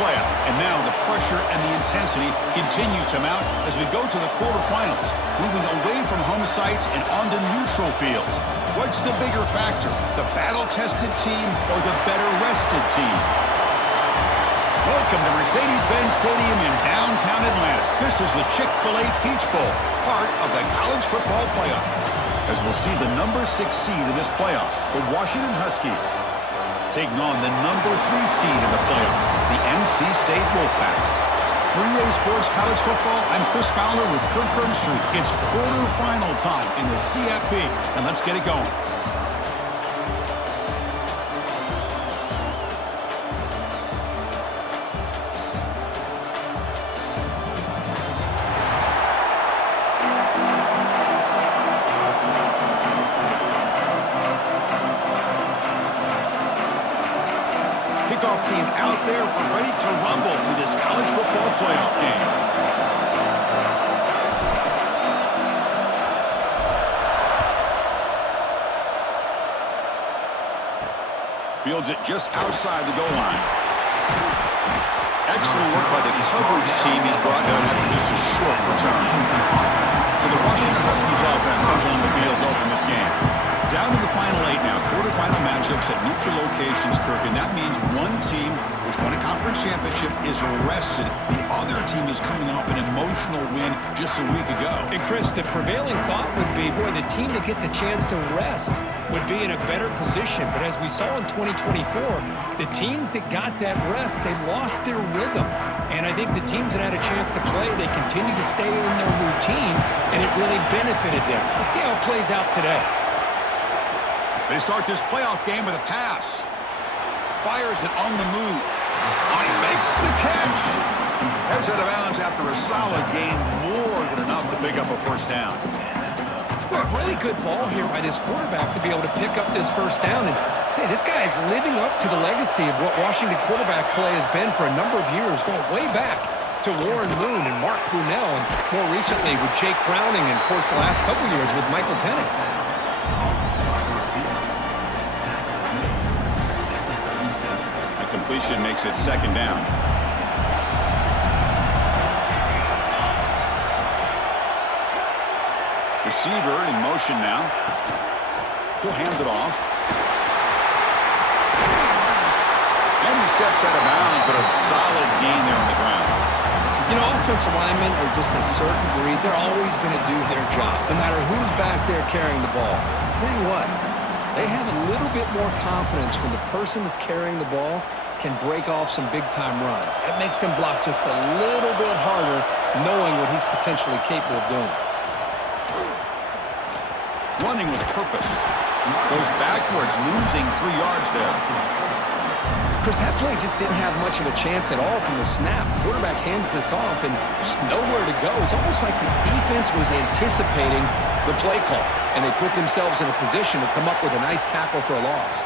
playoff. And now the pressure and the intensity continue to mount as we go to the quarterfinals, moving away from home sites and onto neutral fields. What's the bigger factor, the battle-tested team or the better-rested team? Welcome to Mercedes-Benz Stadium in downtown Atlanta. This is the Chick-fil-A Peach Bowl, part of the college football playoff. As we'll see the number 6 seed in this playoff, the Washington Huskies, taking on the number 3 seed in the playoff, the NC State Wolfpack. For EA Sports College Football, I'm Chris Fowler with Kirk Herbstreit. It's quarterfinal time in the CFP, and let's get it going. Kickoff team out there. We're ready to rumble for this college football playoff game. Fields it just outside the goal line. Excellent work by the coverage team. He's brought down after just a short return. So the Washington Huskies offense comes on the field to open this game. Down to the final 8 now. Quarterfinal matchups at neutral locations, Kirk, and that means one team which won a conference championship is rested. The other team is coming off an emotional win just a week ago. And Chris, the prevailing thought would be, boy, the team that gets a chance to rest would be in a better position. But as we saw in 2024, the teams that got that rest, they lost their rhythm. And I think the teams that had a chance to play, they continue to stay in their routine, and it really benefited them. Let's see how it plays out today. They start this playoff game with a pass. Fires it on the move. He makes the catch. Heads out of bounds after a solid game, more than enough to pick up a first down. Well, a really good ball here by this quarterback to be able to pick up this first down. And hey, this guy is living up to the legacy of what Washington quarterback play has been for a number of years, going way back to Warren Moon and Mark Brunell, and more recently with Jake Browning, and of course the last couple years with Michael Penix. Completion makes it second down. Receiver in motion now. He'll hand it off. And he steps out of bounds, but a solid gain there on the ground. You know, offensive linemen are just a certain breed. They're always going to do their job, no matter who's back there carrying the ball. I'll tell you what, they have a little bit more confidence when the person that's carrying the ball can break off some big-time runs. That makes him block just a little bit harder, knowing what he's potentially capable of doing. Running with purpose. Goes backwards, losing 3 yards there. Chris, that play just didn't have much of a chance at all from the snap. Quarterback hands this off and just nowhere to go. It's almost like the defense was anticipating the play call, and they put themselves in a position to come up with a nice tackle for a loss.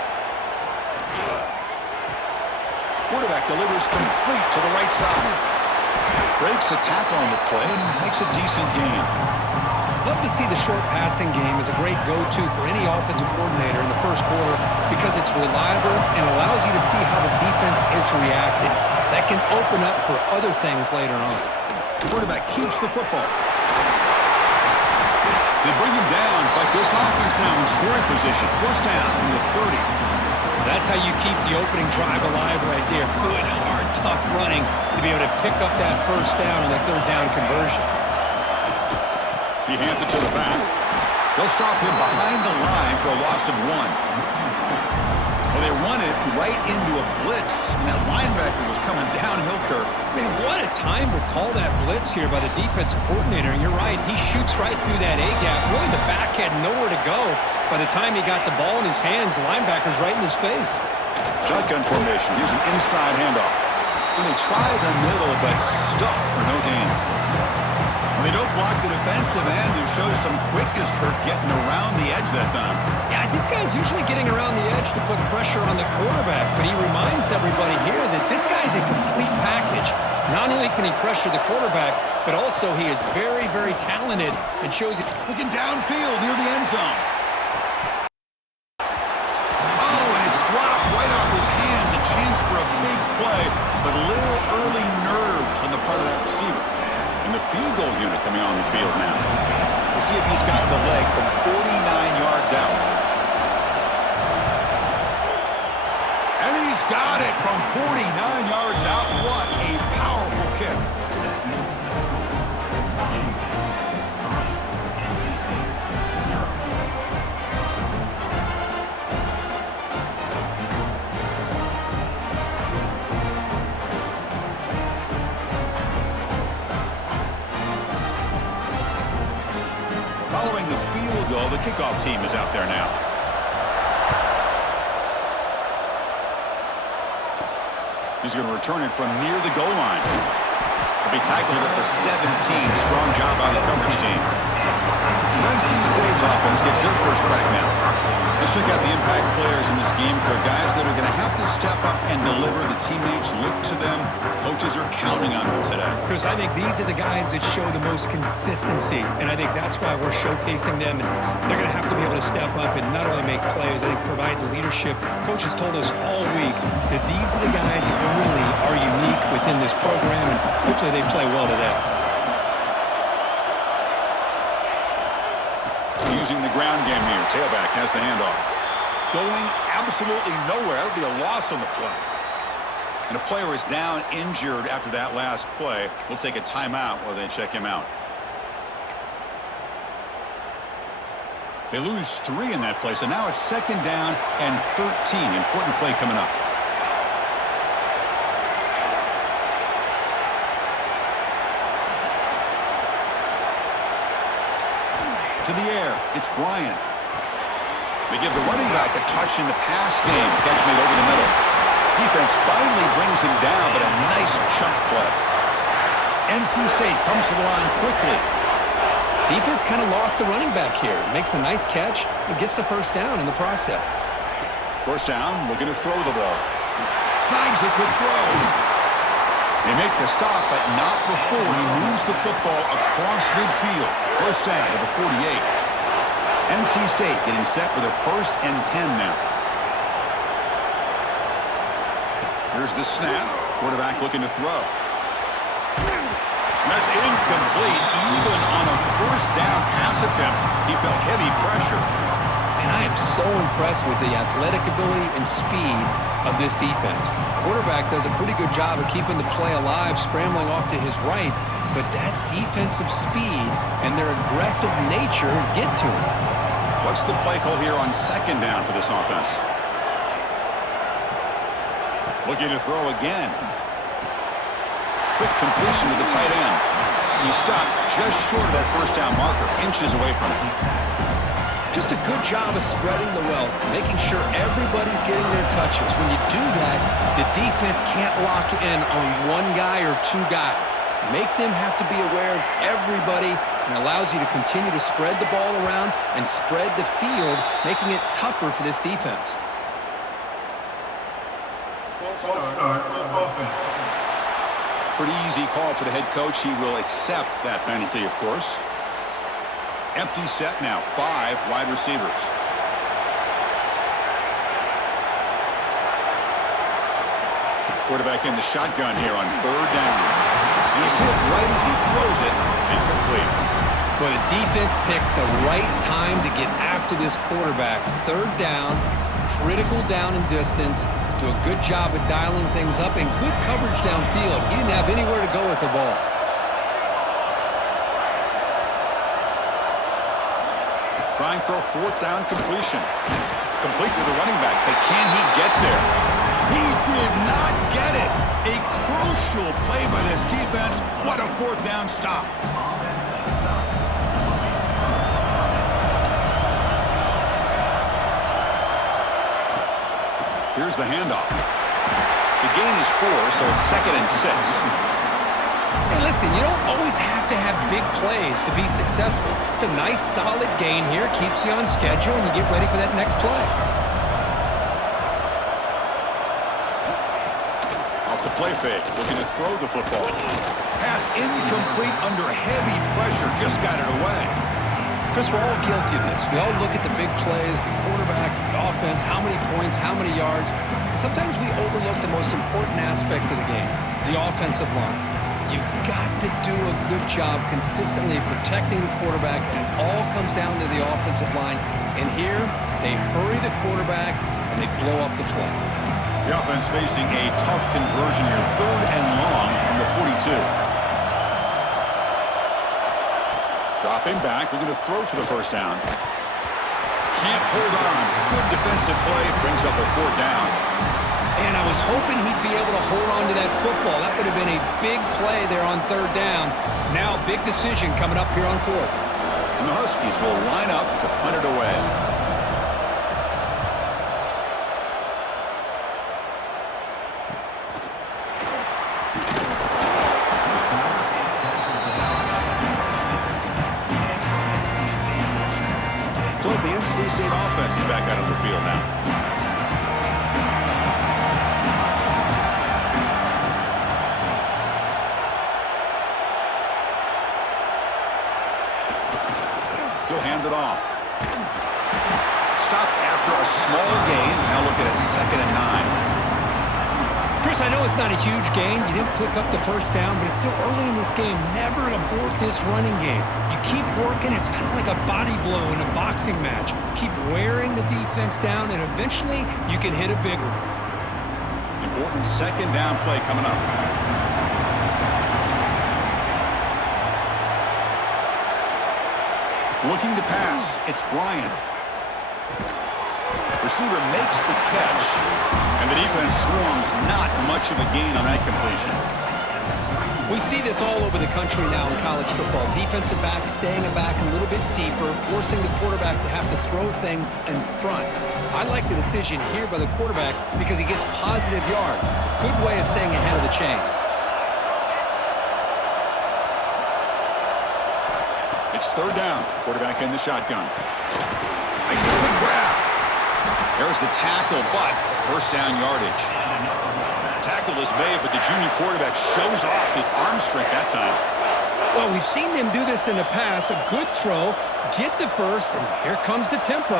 Quarterback delivers complete to the right side. Breaks a tackle on the play and makes a decent gain. Love to see the short passing game as a great go-to for any offensive coordinator in the first quarter because it's reliable and allows you to see how the defense is reacting. That can open up for other things later on. The quarterback keeps the football. They bring him down, but this offense now in scoring position. First down from the 30. That's how you keep the opening drive alive right there. Good, hard, tough running to be able to pick up that first down and that third down conversion. He hands it to the back. They'll stop him behind the line for a loss of 1. Well, they run it right into a blitz, and that linebacker was coming downhill, Kirk. Man, what a time to call that blitz here by the defensive coordinator. And you're right, he shoots right through that A-gap. Really, the back had nowhere to go. By the time he got the ball in his hands, the linebacker's right in his face. Shotgun formation. Here's an inside handoff. And they try the middle, but stuck for no gain. And they don't block the defensive end, who shows some quickness, Kirk, getting around the edge that time. Yeah, this guy's usually getting around the edge to put pressure on the quarterback, but he reminds everybody here that this guy's a complete package. Not only can he pressure the quarterback, but also he is very, very talented and shows it. Looking downfield near the end zone. Oh, and it's dropped right off his hands. A chance for a big play, but a little receiver. And the field goal unit coming on the field now. We'll see if he's got the leg from 49 yards out. And he's got it from 49 yards out. What a powerful kick. Following the field goal, the kickoff team is out there now. He's going to return it from near the goal line. He'll be tackled at the 17. Strong job by the coverage team. So NC State's offense gets their first crack now. Let's check out the impact players in this game. For guys that are going to have to step up and deliver. The teammates look to them. Coaches are counting on them today. Chris, I think these are the guys that show the most consistency, and I think that's why we're showcasing them. And they're going to have to be able to step up and not only make plays, I think provide the leadership. Coaches told us all week that these are the guys that really are unique within this program, and hopefully they play well today. Using the ground game here. Tailback has the handoff. Going absolutely nowhere. That would be a loss on the play. And a player is down injured after that last play. We'll take a timeout while they check him out. They lose 3 in that play, so now it's 2nd down and 13. Important play coming up. To the air, it's Bryant. They give the running back a touch in the pass game. Catch made over the middle. Defense finally brings him down, but a nice chunk play. NC State comes to the line quickly. Defense kind of lost the running back here. Makes a nice catch and gets the first down in the process. First down, looking to throw the ball. Snags the quick throw. They make the stop, but not before he moves the football across midfield. First down to the 48. NC State getting set for their 1st and 10 now. Here's the snap. Quarterback looking to throw. That's incomplete. Even on a first down pass attempt, he felt heavy pressure. And I am so impressed with the athletic ability and speed of this defense. Quarterback does a pretty good job of keeping the play alive, scrambling off to his right, but that defensive speed and their aggressive nature get to him. What's the play call here on 2nd down for this offense? Looking to throw again. Quick completion to the tight end. He stopped just short of that first down marker, inches away from it. Just a good job of spreading the wealth, making sure everybody's getting their touches. When you do that, the defense can't lock in on one guy or 2 guys. Make them have to be aware of everybody, and allows you to continue to spread the ball around and spread the field, making it tougher for this defense. Pretty easy call for the head coach. He will accept that penalty, of course. Empty set now. 5 wide receivers. Quarterback in the shotgun here on 3rd down. He's hit right as he throws it. Incomplete. Well, the defense picks the right time to get after this quarterback. 3rd down, critical down and distance. Do a good job of dialing things up and good coverage downfield. He didn't have anywhere to go with the ball. Trying for a 4th down completion. Complete with the running back, but can he get there? He did not get it. A crucial play by this defense. What a 4th down stop. Here's the handoff. The gain is 4, so it's 2nd and 6. Hey, listen, you don't always have to have big plays to be successful. It's a nice, solid gain here. Keeps you on schedule, and you get ready for that next play. Off the play fake, looking to throw the football. Pass incomplete under heavy pressure. Just got it away. Chris, we're all guilty of this. We all look at the big plays, the quarterbacks, the offense, how many points, how many yards. And sometimes we overlook the most important aspect of the game, the offensive line. You've got to do a good job consistently protecting the quarterback, and it all comes down to the offensive line. And here, they hurry the quarterback, and they blow up the play. The offense facing a tough conversion here, 3rd and long from the 42. Dropping back, looking to throw for the first down. Can't hold on. Good defensive play, brings up a 4th down. And I was hoping he'd be able to hold on to that football. That would have been a big play there on 3rd down. Now, big decision coming up here on 4th. And the Huskies will line up to punt it away. So the NC State offense is back out of the field now. He'll hand it off. Stop after a small gain. Now look at it, 2nd and 9. Chris, I know it's not a huge gain. You didn't pick up the first down, but it's still early in this game. Never abort this running game. You keep working. It's kind of like a body blow in a boxing match. Keep wearing the defense down, and eventually you can hit a big one. Important 2nd down play coming up. Looking to pass, it's Bryant. Receiver makes the catch, and the defense swarms. Not much of a gain on that completion. We see this all over the country now in college football. Defensive backs staying back a little bit deeper, forcing the quarterback to have to throw things in front. I like the decision here by the quarterback because he gets positive yards. It's a good way of staying ahead of the chains. It's 3rd down. Quarterback in the shotgun. Makes a quick grab. There's the tackle, but 1st down yardage. Tackle is made, but the junior quarterback shows off his arm strength that time. Well, we've seen them do this in the past. A good throw, get the first, and here comes the tempo.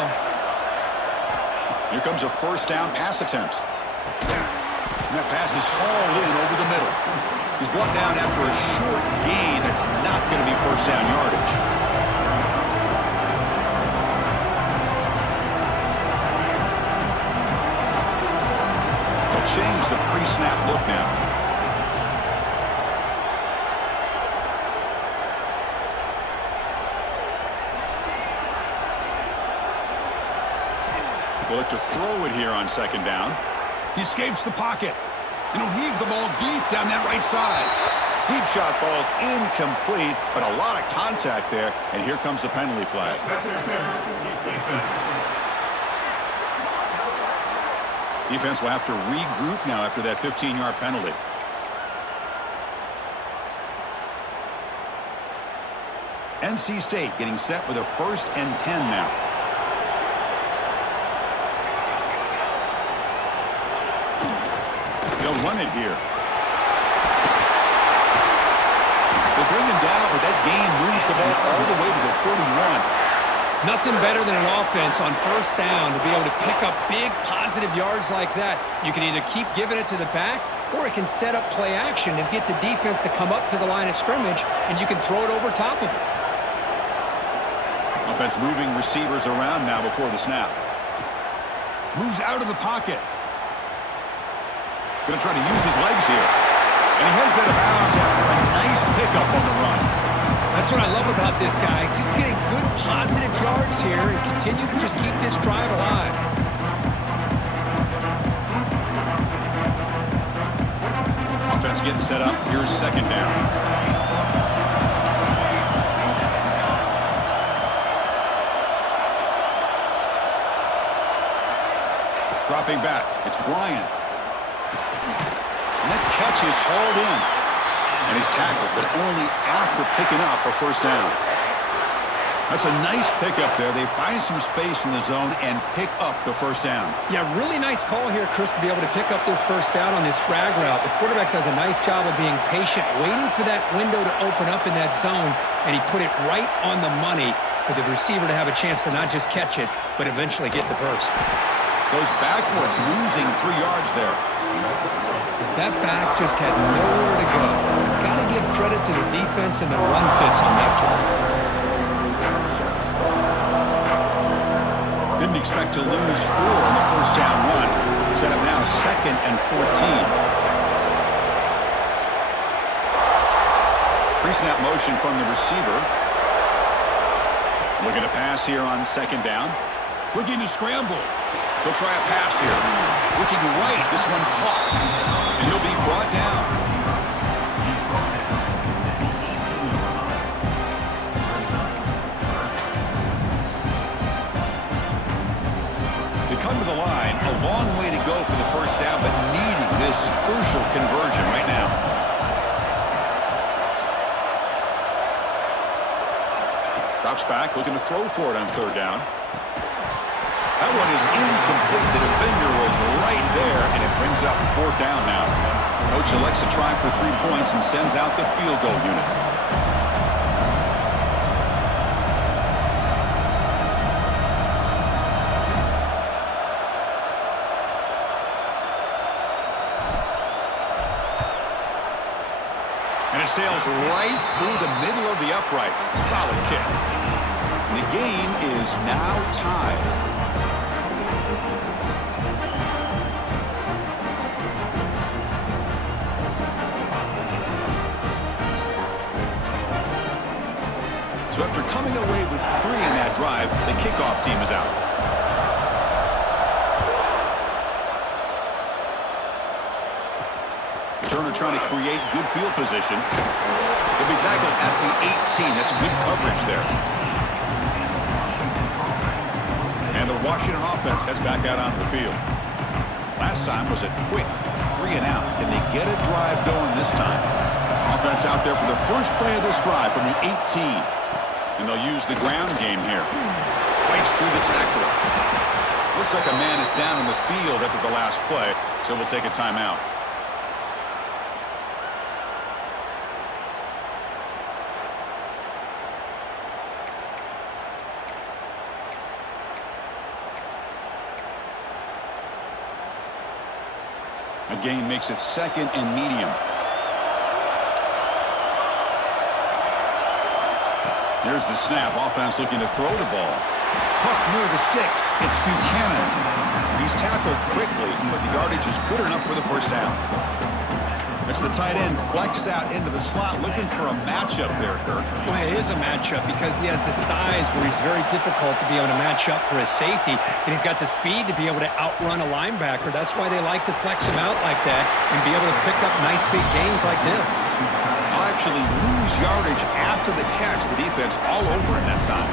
Here comes a 1st down pass attempt. And that pass is hauled in over the middle. He's brought down after a short gain that's not going to be 1st down yardage. They'll change the pre-snap look now. They look to throw it here on 2nd down. He escapes the pocket. And he'll heave the ball deep down that right side. Deep shot falls incomplete, but a lot of contact there, and here comes the penalty flag. Defense will have to regroup now after that 15-yard penalty. NC State getting set with a 1st and 10 now. They'll run it here. They bring him down, but that gain moves the ball all the way to the 31. Nothing better than an offense on 1st down to be able to pick up big positive yards like that. You can either keep giving it to the back, or it can set up play action and get the defense to come up to the line of scrimmage, and you can throw it over top of it. Offense moving receivers around now before the snap. Moves out of the pocket. Going to try to use his legs here. And he heads out of bounds after a nice pickup on the run. That's what I love about this guy. Just getting good positive yards here and continue to just keep this drive alive. Offense getting set up. Here's 2nd down. Dropping back. It's Bryant. And that catch is hauled in. And he's tackled, but only after picking up a 1st down. That's a nice pickup there. They find some space in the zone and pick up the 1st down. Yeah, really nice call here, Chris, to be able to pick up this 1st down on this drag route. The quarterback does a nice job of being patient, waiting for that window to open up in that zone, and he put it right on the money for the receiver to have a chance to not just catch it, but eventually get the first. Goes backwards, losing 3 yards there. That back just had nowhere to go. Got to give credit to the defense and the run fits on that play. Didn't expect to lose 4 on the first down run. Set up now 2nd and 14. Pre-snap motion from the receiver. Looking to pass here on 2nd down. Looking to scramble. He'll try a pass here. Looking right. This one caught. And he'll be brought down. They come to the line. A long way to go for the first down, but needing this crucial conversion right now. Drops back, looking to throw for it on 3rd down. That one is incomplete. The defender was right there, and it brings up 4th down now. Coach elects to try for 3 points and sends out the field goal unit. And it sails right through the middle of the uprights. Solid kick. The game is now tied. So after coming away with 3 in that drive, the kickoff team is out. Turner trying to create good field position. He'll be tackled at the 18. That's good coverage there. And the Washington offense heads back out onto the field. Last time was a quick 3 and out. Can they get a drive going this time? Offense out there for the first play of this drive from the 18. And they'll use the ground game here. Fights through the tackle. Looks like a man is down on the field after the last play, so we'll take a timeout. A gain makes it 2nd and medium. Here's the snap. Offense looking to throw the ball. Puck near the sticks. It's Buchanan. He's tackled quickly, but the yardage is good enough for the first down. It's the tight end flexed out into the slot, looking for a matchup there, Kirk. Well, it is a matchup because he has the size where he's very difficult to be able to match up for his safety, and he's got the speed to be able to outrun a linebacker. That's why they like to flex him out like that and be able to pick up nice big gains like this. He'll actually lose yardage after the catch. The defense all over him that time.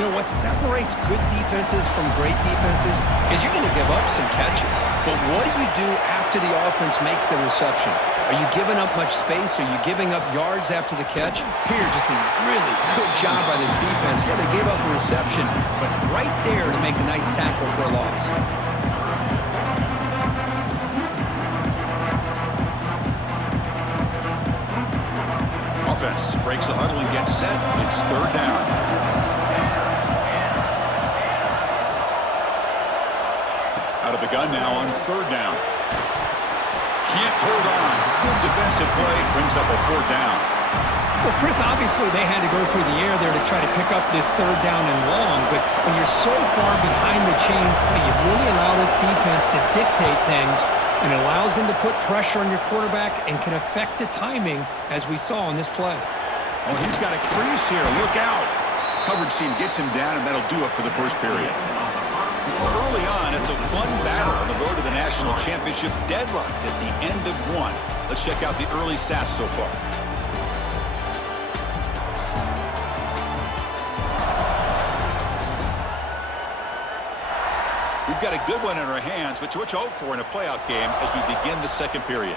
You know, what separates good defenses from great defenses is you're going to give up some catches. But what do you do after the offense makes the reception? Are you giving up much space? Are you giving up yards after the catch? Here, just a really good job by this defense. Yeah, they gave up a reception, but right there to make a nice tackle for a loss. Offense breaks the huddle and gets set. It's 3rd down. Out of the gun now on 3rd down. Can't hold on. Good defensive play. Brings up a 4th down. Well, Chris, obviously they had to go through the air there to try to pick up this 3rd down and long, but when you're so far behind the chains, boy, you really allow this defense to dictate things, and it allows them to put pressure on your quarterback and can affect the timing, as we saw in this play. Oh, he's got a crease here. Look out. Coverage team gets him down, and that'll do it for the first period. Early on, it's a fun battle on the road to the national championship, deadlocked at the end of 1. Let's check out the early stats so far. We've got a good one in our hands, which we hope for in a playoff game as we begin the 2nd period.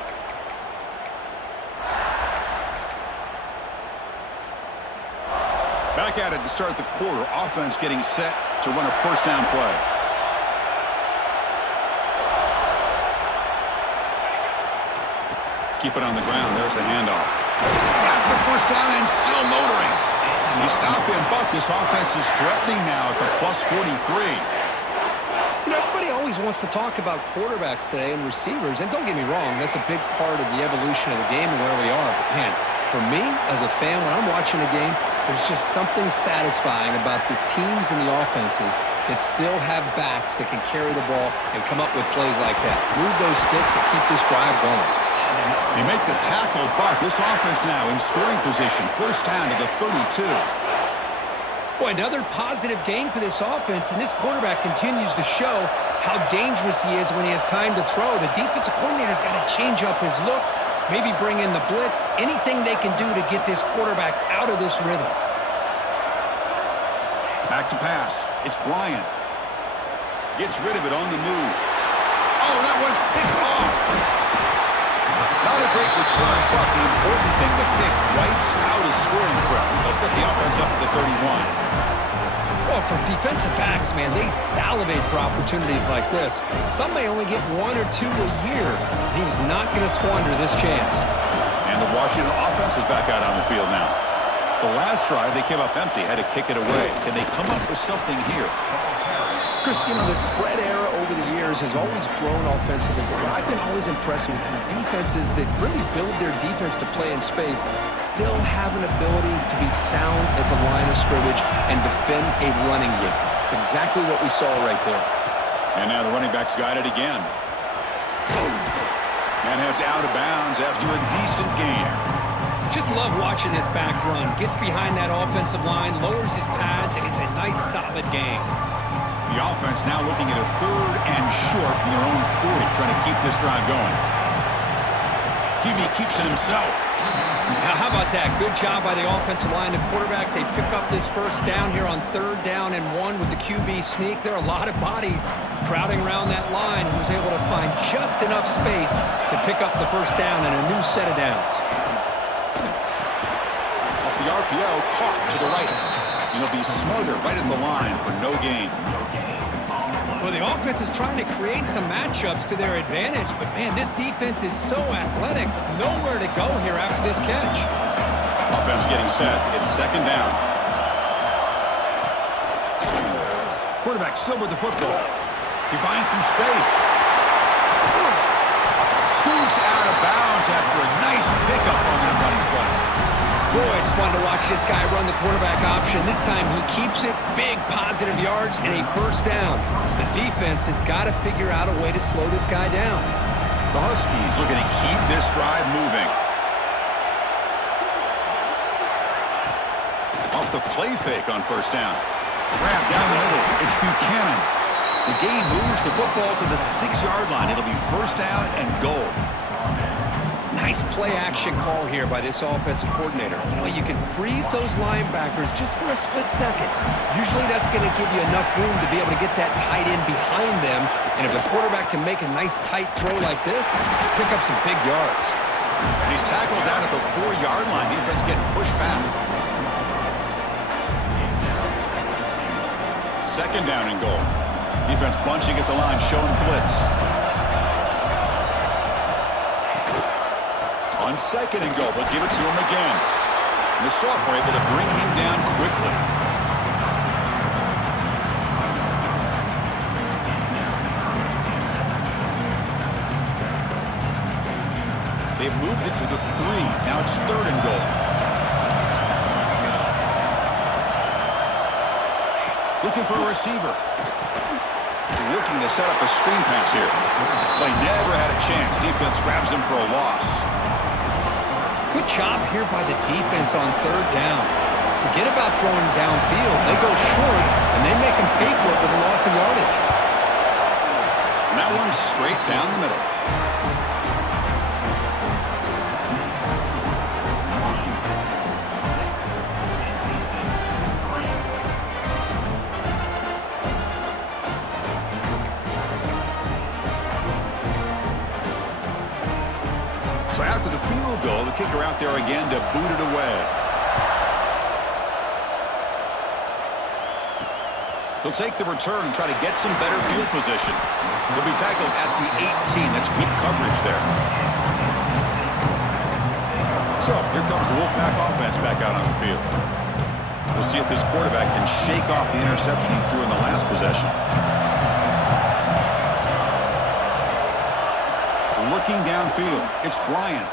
Back at it to start the quarter. Offense getting set to run a first down play. Keep it on the ground. There's the handoff. Got the first down and still motoring. He stopped and bucked. This offense is threatening now at the +43. You know, everybody Everybody always wants to talk about quarterbacks today and receivers, and don't get me wrong, that's a big part of the evolution of the game and where we are. But, man, for me, as a fan, when I'm watching a game, there's just something satisfying about the teams and the offenses that still have backs that can carry the ball and come up with plays like that. Move those sticks and keep this drive going. They make the tackle, but this offense now in scoring position. First down to the 32. Boy, another positive game for this offense, and this quarterback continues to show how dangerous he is when he has time to throw. The defensive coordinator's got to change up his looks, maybe bring in the blitz, anything they can do to get this quarterback out of this rhythm. Back to pass. It's Bryant. Gets rid of it on the move. Oh, that one's picked off. Not a great return, but the important thing, the pick wipes out a scoring threat. They'll set the offense up at the 31. Well, for defensive backs, man, they salivate for opportunities like this. Some may only get 1 or 2 a year. He was not going to squander this chance. And the Washington offense is back out on the field now. The last drive, they came up empty, had to kick it away. Can they come up with something here? Chris, you know, the spread era over the years has always grown offensively, but I've been always impressed with the defenses that really build their defense to play in space, still have an ability to be sound at the line of scrimmage and defend a running game. It's exactly what we saw right there. And now the running back's got it again. And heads out of bounds after a decent gain. Just love watching this back run. Gets behind that offensive line, lowers his pads, and it's a nice, solid game. The offense now looking at a 3rd and short from their own 40, trying to keep this drive going. QB keeps it himself. Now, how about that? Good job by the offensive line. The quarterback, they pick up this first down here on 3rd down and 1 with the QB sneak. There are a lot of bodies crowding around that line. He was able to find just enough space to pick up the first down and a new set of downs. Off the RPO, caught to the right. And he'll be smothered right at the line for no gain. Well, the offense is trying to create some matchups to their advantage, but, man, this defense is so athletic. Nowhere to go here after this catch. Offense getting set. It's 2nd down. Quarterback still with the football. He finds some space. Scoots out of bounds after a nice pickup on that running play. Boy, it's fun to watch this guy run the quarterback option. This time he keeps it, big positive yards, and a first down. The defense has got to figure out a way to slow this guy down. The Huskies looking to keep this drive moving. Off the play fake on first down. Grab down the middle. It's Buchanan. The game moves the football to the 6-yard line. It'll be first down and goal. Nice play-action call here by this offensive coordinator. You know, you can freeze those linebackers just for a split second. Usually that's going to give you enough room to be able to get that tight end behind them. And if the quarterback can make a nice tight throw like this, pick up some big yards. And he's tackled down at the 4-yard line. Defense getting pushed back. 2nd down and goal. Defense bunching at the line, showing blitz. On 2nd and goal, they'll give it to him again. And the sophomore able to bring him down quickly. They've moved it to the 3. Now it's 3rd and goal. Looking for a receiver. Looking to set up a screen pass here. Play never had a chance. Defense grabs him for a loss. Good job here by the defense on 3rd down. Forget about throwing downfield. They go short, and they make them pay for it with a loss of yardage. And that one's straight down the middle. So after the field goal, the kicker out there again to boot it away. He'll take the return and try to get some better field position. He'll be tackled at the 18. That's good coverage there. So here comes the Wolfpack offense back out on the field. We'll see if this quarterback can shake off the interception he threw in the last possession. Looking downfield, it's Bryant.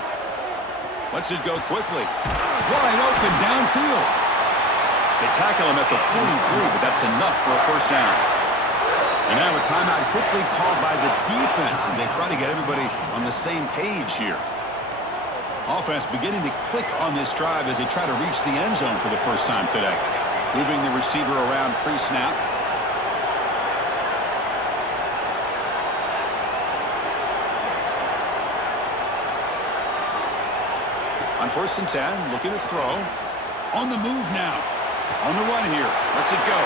Lets it go quickly. Wide open downfield. They tackle him at the 43, but that's enough for a first down. And now a timeout quickly called by the defense as they try to get everybody on the same page here. Offense beginning to click on this drive as they try to reach the end zone for the first time today. Moving the receiver around pre-snap. On 1st and 10, looking to throw. On the move now. On the run here. Lets it go.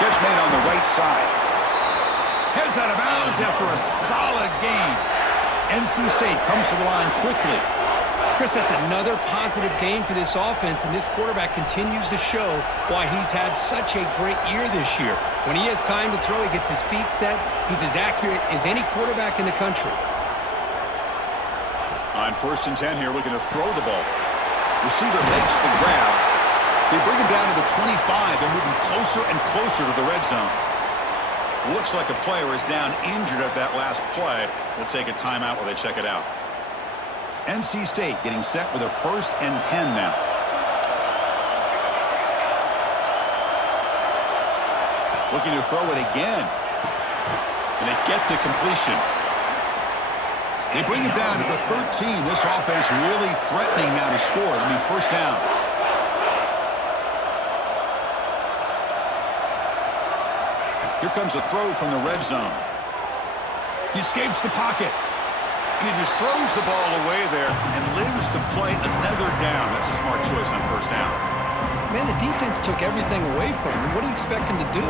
Catch made on the right side. Heads out of bounds after a solid gain. NC State comes to the line quickly. Chris, that's another positive game for this offense, and this quarterback continues to show why he's had such a great year this year. When he has time to throw, he gets his feet set. He's as accurate as any quarterback in the country. On 1st and 10 here, looking to throw the ball. Receiver makes the grab. They bring him down to the 25. They're moving closer and closer to the red zone. Looks like a player is down injured at that last play. We'll take a timeout while they check it out. NC State getting set with a 1st and 10 now. Looking to throw it again. And they get the completion. They bring it down to the 13. This offense really threatening now to score. It'll be first down. Here comes a throw from the red zone. He escapes the pocket. And he just throws the ball away there and lives to play another down. That's a smart choice on first down. Man, the defense took everything away from him. What do you expect him to do?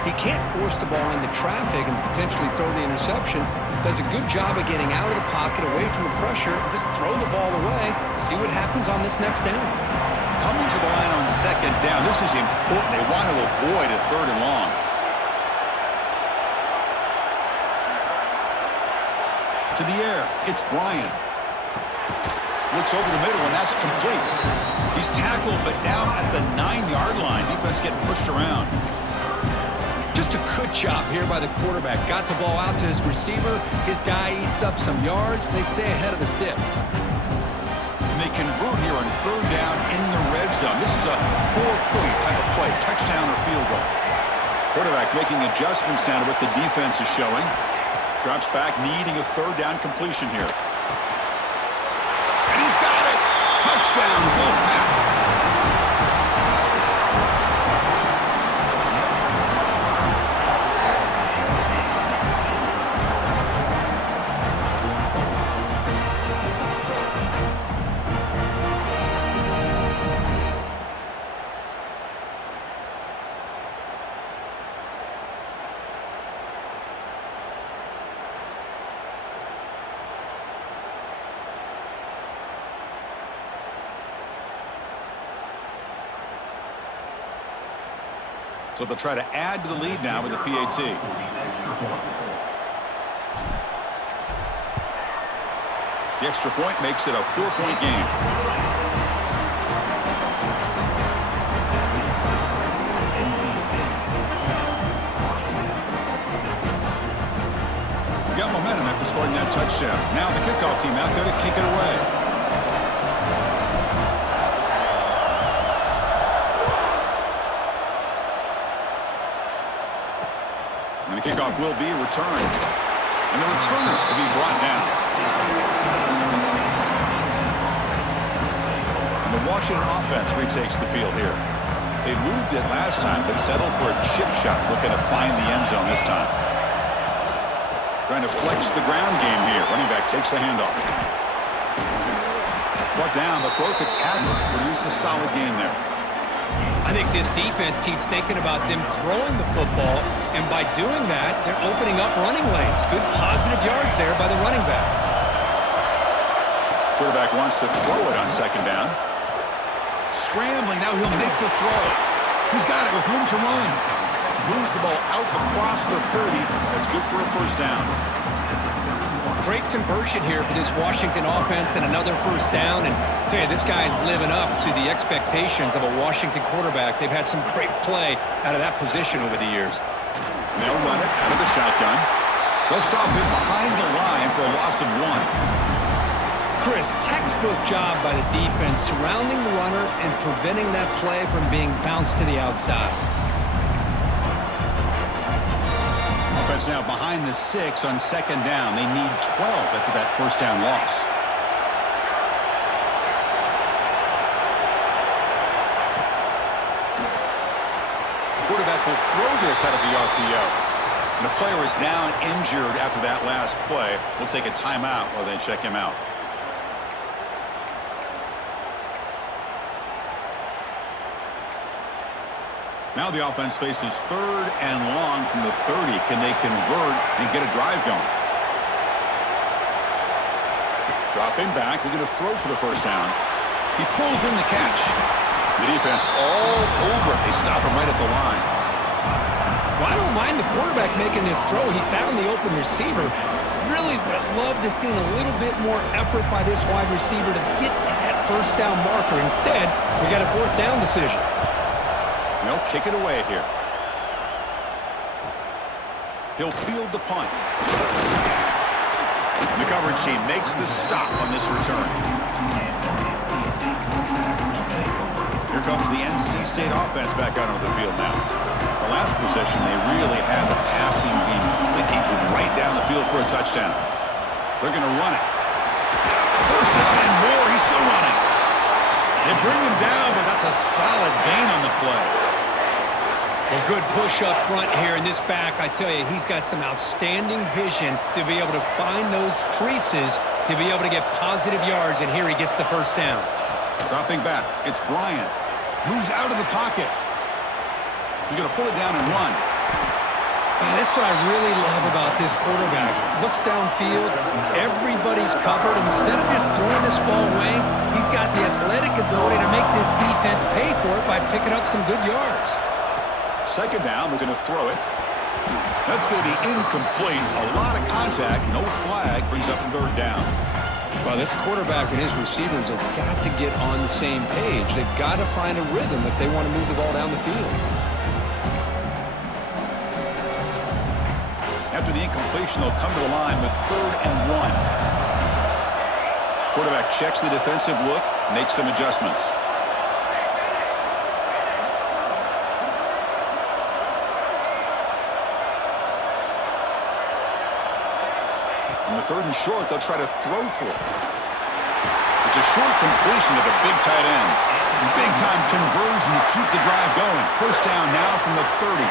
He can't force the ball into traffic and potentially throw the interception. Does a good job of getting out of the pocket, away from the pressure. Just throw the ball away. See what happens on this next down. Coming to the line on 2nd down. This is important. They want to avoid a 3rd and long. To the air, it's Bryant. Looks over the middle, and that's complete. He's tackled, but down at the 9-yard line. Defense getting pushed around. Just a good job here by the quarterback. Got the ball out to his receiver. His guy eats up some yards. They stay ahead of the sticks. And they convert here on 3rd down in the red zone. This is a 4-point type of play, touchdown or field goal. Quarterback making adjustments down to what the defense is showing. Drops back, needing a 3rd down completion here. And he's got it! Touchdown, Wolfpack! So they'll try to add to the lead now with the PAT. The extra point makes it a 4-point game. We got momentum after scoring that touchdown. Now the kickoff team out there to kick it away. And the kickoff will be returned. And the returner will be brought down. And the Washington offense retakes the field here. They moved it last time, but settled for a chip shot, looking to find the end zone this time. Trying to flex the ground game here. Running back takes the handoff. Brought down, but broke a tackle to produce a solid gain there. I think this defense keeps thinking about them throwing the football, and by doing that, they're opening up running lanes. Good positive yards there by the running back. Quarterback wants to throw it on 2nd down. Scrambling, now he'll make the throw. He's got it with room to run. Moves the ball out across the 30. That's good for a first down. Great conversion here for this Washington offense and another first down. And I tell you, this guy's living up to the expectations of a Washington quarterback. They've had some great play out of that position over the years. They'll run it out of the shotgun. They'll stop him behind the line for a loss of 1. Chris, textbook job by the defense surrounding the runner and preventing that play from being bounced to the outside. Offense now behind the 6 on 2nd down. They need 12 after that first down loss. Quarterback will throw this out of the RPO. And the player is down injured after that last play. We'll take a timeout while they check him out. Now the offense faces 3rd and long from the 30. Can they convert and get a drive going? Dropping back, looking to throw for the first down. He pulls in the catch. The defense all over it. They stop him right at the line. Well, I don't mind the quarterback making this throw. He found the open receiver. Really would have loved to seen a little bit more effort by this wide receiver to get to that first down marker. Instead, we got a 4th down decision. They'll kick it away here. He'll field the punt. The coverage team makes the stop on this return. Here comes the NC State offense back out onto the field now. The last possession, they really had the passing game. They keep it right down the field for a touchdown. They're going to run it. First down and more. He's still running. They bring him down, but that's a solid gain on the play. Well, good push up front here in this back. I tell you, he's got some outstanding vision to be able to find those creases to be able to get positive yards, and here he gets the first down. Dropping back, it's Bryant. Moves out of the pocket. He's going to pull it down and run. That's what I really love about this quarterback. Looks downfield, everybody's covered. Instead of just throwing this ball away, he's got the athletic ability to make this defense pay for it by picking up some good yards. 2nd down, we're going to throw it. That's going to be incomplete. A lot of contact, no flag, brings up 3rd down. Well, this quarterback and his receivers have got to get on the same page. They've got to find a rhythm if they want to move the ball down the field. After the incompletion, they'll come to the line with 3rd and 1. Quarterback checks the defensive look, makes some adjustments. On the 3rd and short, they'll try to throw for it. It's a short completion to the big tight end. Big-time conversion to keep the drive going. First down now from the 30.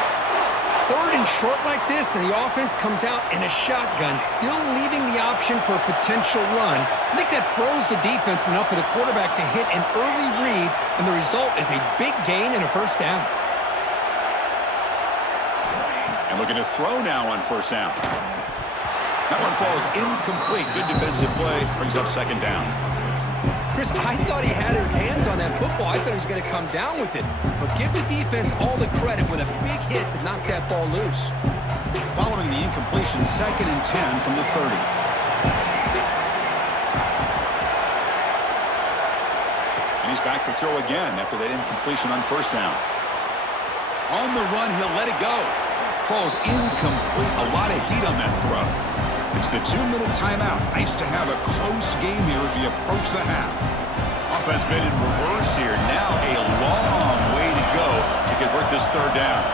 3rd and short like this, and the offense comes out in a shotgun, still leaving the option for a potential run. I think that throws the defense enough for the quarterback to hit an early read, and the result is a big gain and a first down. And looking to throw now on first down. That one falls incomplete. Good defensive play. Brings up 2nd down. Chris, I thought he had his hands on that football. I thought he was going to come down with it. But give the defense all the credit with a big hit to knock that ball loose. Following the incompletion, 2nd and 10 from the 30. And he's back to throw again after that incompletion on first down. On the run, he'll let it go. Falls incomplete. A lot of heat on that throw. It's the 2-minute timeout. Nice to have a close game here as we approach the half. Offense been in reverse here. Now a long way to go to convert this 3rd down.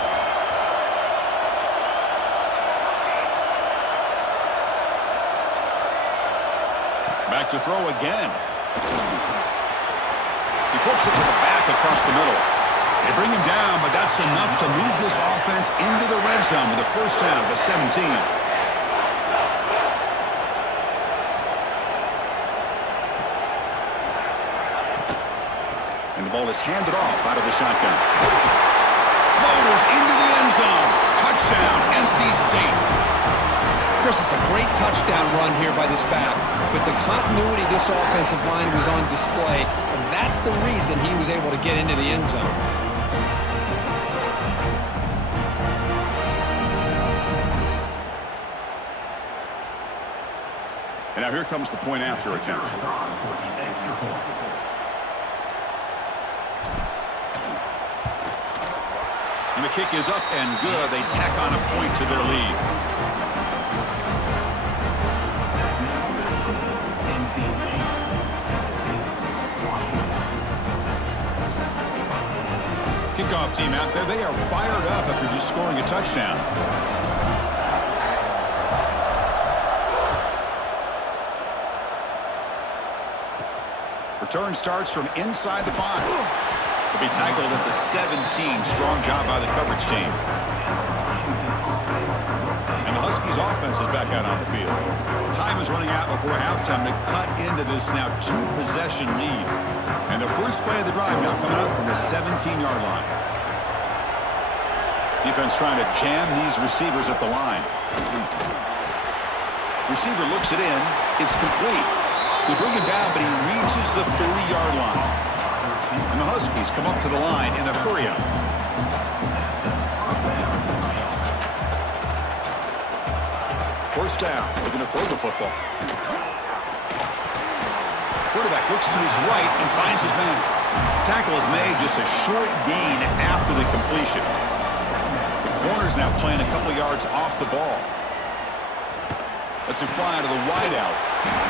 Back to throw again. He flips it to the back across the middle. They bring him down, but that's enough to move this offense into the red zone with a first down to 17. And the ball is handed off out of the shotgun. Motors into the end zone. Touchdown, NC State. Chris, it's a great touchdown run here by this back, but the continuity of this offensive line was on display, and that's the reason he was able to get into the end zone. And now here comes the point after attempt. And the kick is up and good. They tack on a point to their lead. kickoff team out there. They are fired up after just scoring a touchdown. Return starts from inside the 5. He'll be tackled at the 17. Strong job by the coverage team. And the Huskies offense is back out on the field. Time is running out before halftime to cut into this now 2-possession lead. And the first play of the drive now coming up from the 17-yard line. Defense trying to jam these receivers at the line. Receiver looks it in. It's complete. They bring him down, but he reaches the 30-yard line. And the Huskies come up to the line in the hurry-up. First down. They're going to throw the football. Quarterback looks to his right and finds his man. Tackle is made, just a short gain after the completion. The corner's now playing a couple yards off the ball. Lets him fly to the wideout.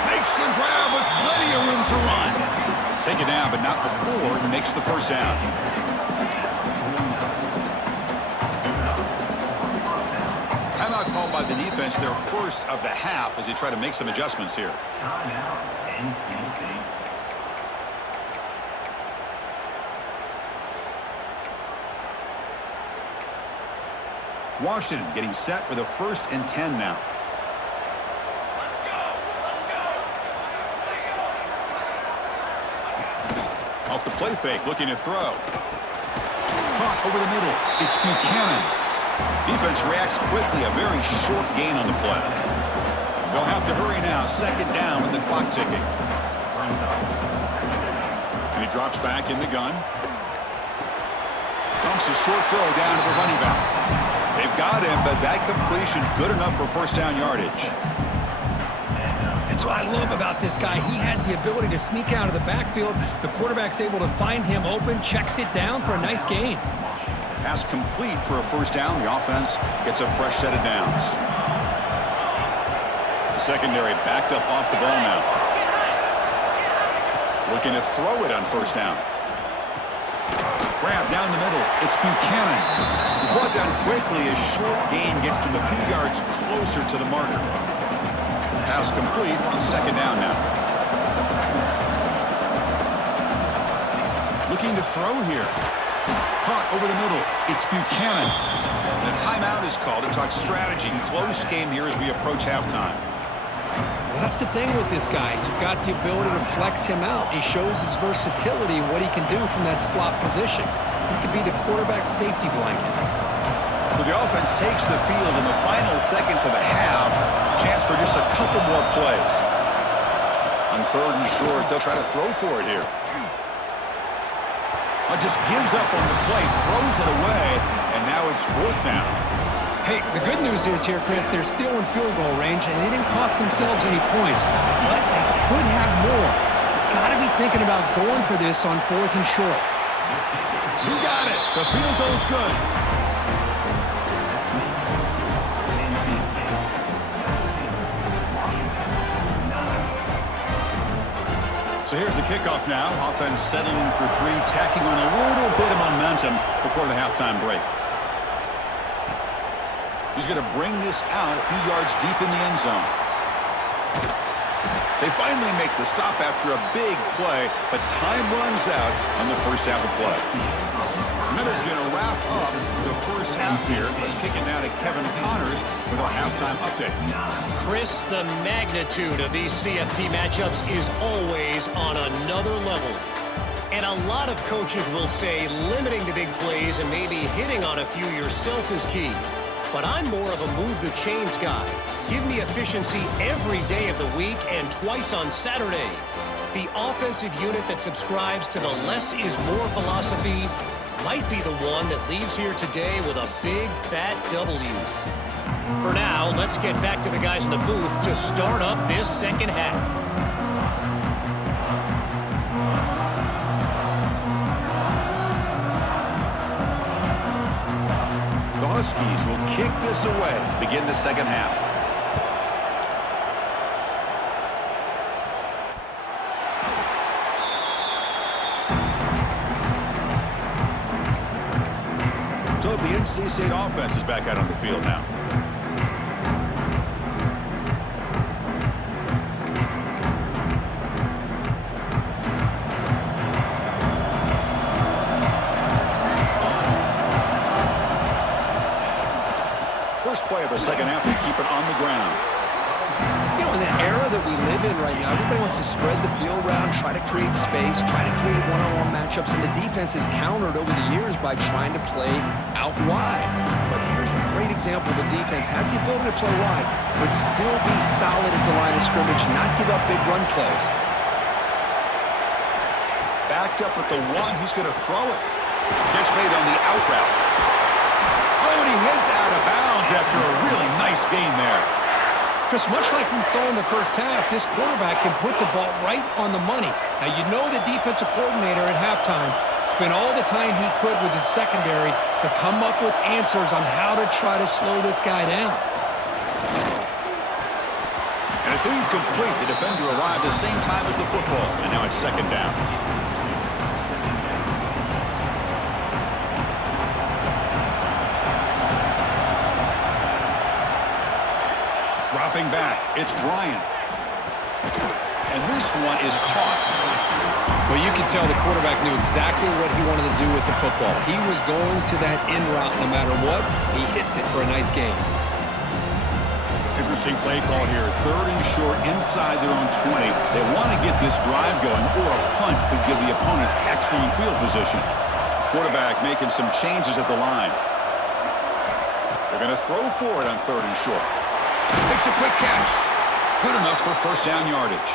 Makes the grab with plenty of room to run. Take it down, but not before he makes the first down. Timeout called by the defense, their first of the half, as they try to make some adjustments here. Washington getting set with a 1st and 10 now. Off the play fake, looking to throw. Caught over the middle. It's Buchanan. Defense reacts quickly. A very short gain on the play. They'll have to hurry now. 2nd down with the clock ticking. And he drops back in the gun. Dumps a short throw down to the running back. They've got him, but that completion good enough for first down yardage. That's what I love about this guy. He has the ability to sneak out of the backfield. The quarterback's able to find him open, checks it down for a nice gain. Pass complete for a first down. The offense gets a fresh set of downs. The secondary backed up off the ball now. Looking to throw it on first down. Grab down the middle. It's Buchanan. He's brought down quickly. A short gain gets them a few yards closer to the marker. Pass complete on 2nd down now. Looking to throw here. Caught over the middle. It's Buchanan. And a timeout is called to talk strategy. Close game here as we approach halftime. Well, that's the thing with this guy. You've got the ability to flex him out. He shows his versatility, what he can do from that slot position. He could be the quarterback safety blanket. So the offense takes the field in the final seconds of the half. Chance for just a couple more plays. On 3rd and short, they'll try to throw for it here. Just gives up on the play, throws it away, and now it's 4th down. Hey, the good news is here, Chris, they're still in field goal range, and they didn't cost themselves any points. But they could have more. You've got to be thinking about going for this on 4th and short. You got it. The field goal's good. So here's the kickoff now. Offense settling for 3, tacking on a little bit of momentum before the halftime break. He's going to bring this out a few yards deep in the end zone. They finally make the stop after a big play, but time runs out on the first half of play. Minutes going to wrap up the first half here. Let's kick it now to Kevin Connors with our halftime update. Chris, the magnitude of these CFP matchups is always on another level. And a lot of coaches will say limiting the big plays and maybe hitting on a few yourself is key. But I'm more of a move the chains guy. Give me efficiency every day of the week and twice on Saturday. The offensive unit that subscribes to the less is more philosophy might be the one that leaves here today with a big fat W. For now, let's get back to the guys in the booth to start up this second half. The Huskies will kick this away to begin the second half. So the NC State offense is back out on the field now. First play of the second half, they keep it on the ground. You know, in the era that we live in right now, everybody wants to spread the field around, try to create space, try to create one-on-one matchups, and the defense has countered over the years by trying to play out wide. But here's a great example of a defense has the ability to play wide, but still be solid at the line of scrimmage, not give up big run plays. Backed up with the one, he's going to throw it. Catch made on the out route. Oh, and he heads out of bounds after a really nice gain there. Chris, much like we saw in the first half, this quarterback can put the ball right on the money. Now, you know the defensive coordinator at halftime spent all the time he could with his secondary to come up with answers on how to try to slow this guy down. And it's incomplete. The defender arrived the same time as the football, and now it's second down. Dropping back, it's Bryant. And this one is caught. Well, you can tell the quarterback knew exactly what he wanted to do with the football. He was going to that in route no matter what. He hits it for a nice gain. Interesting play call here. Third and short inside their own 20. They want to get this drive going, or a punt could give the opponents excellent field position. Quarterback making some changes at the line. They're going to throw for it on third and short. Makes a quick catch. Good enough for first down yardage.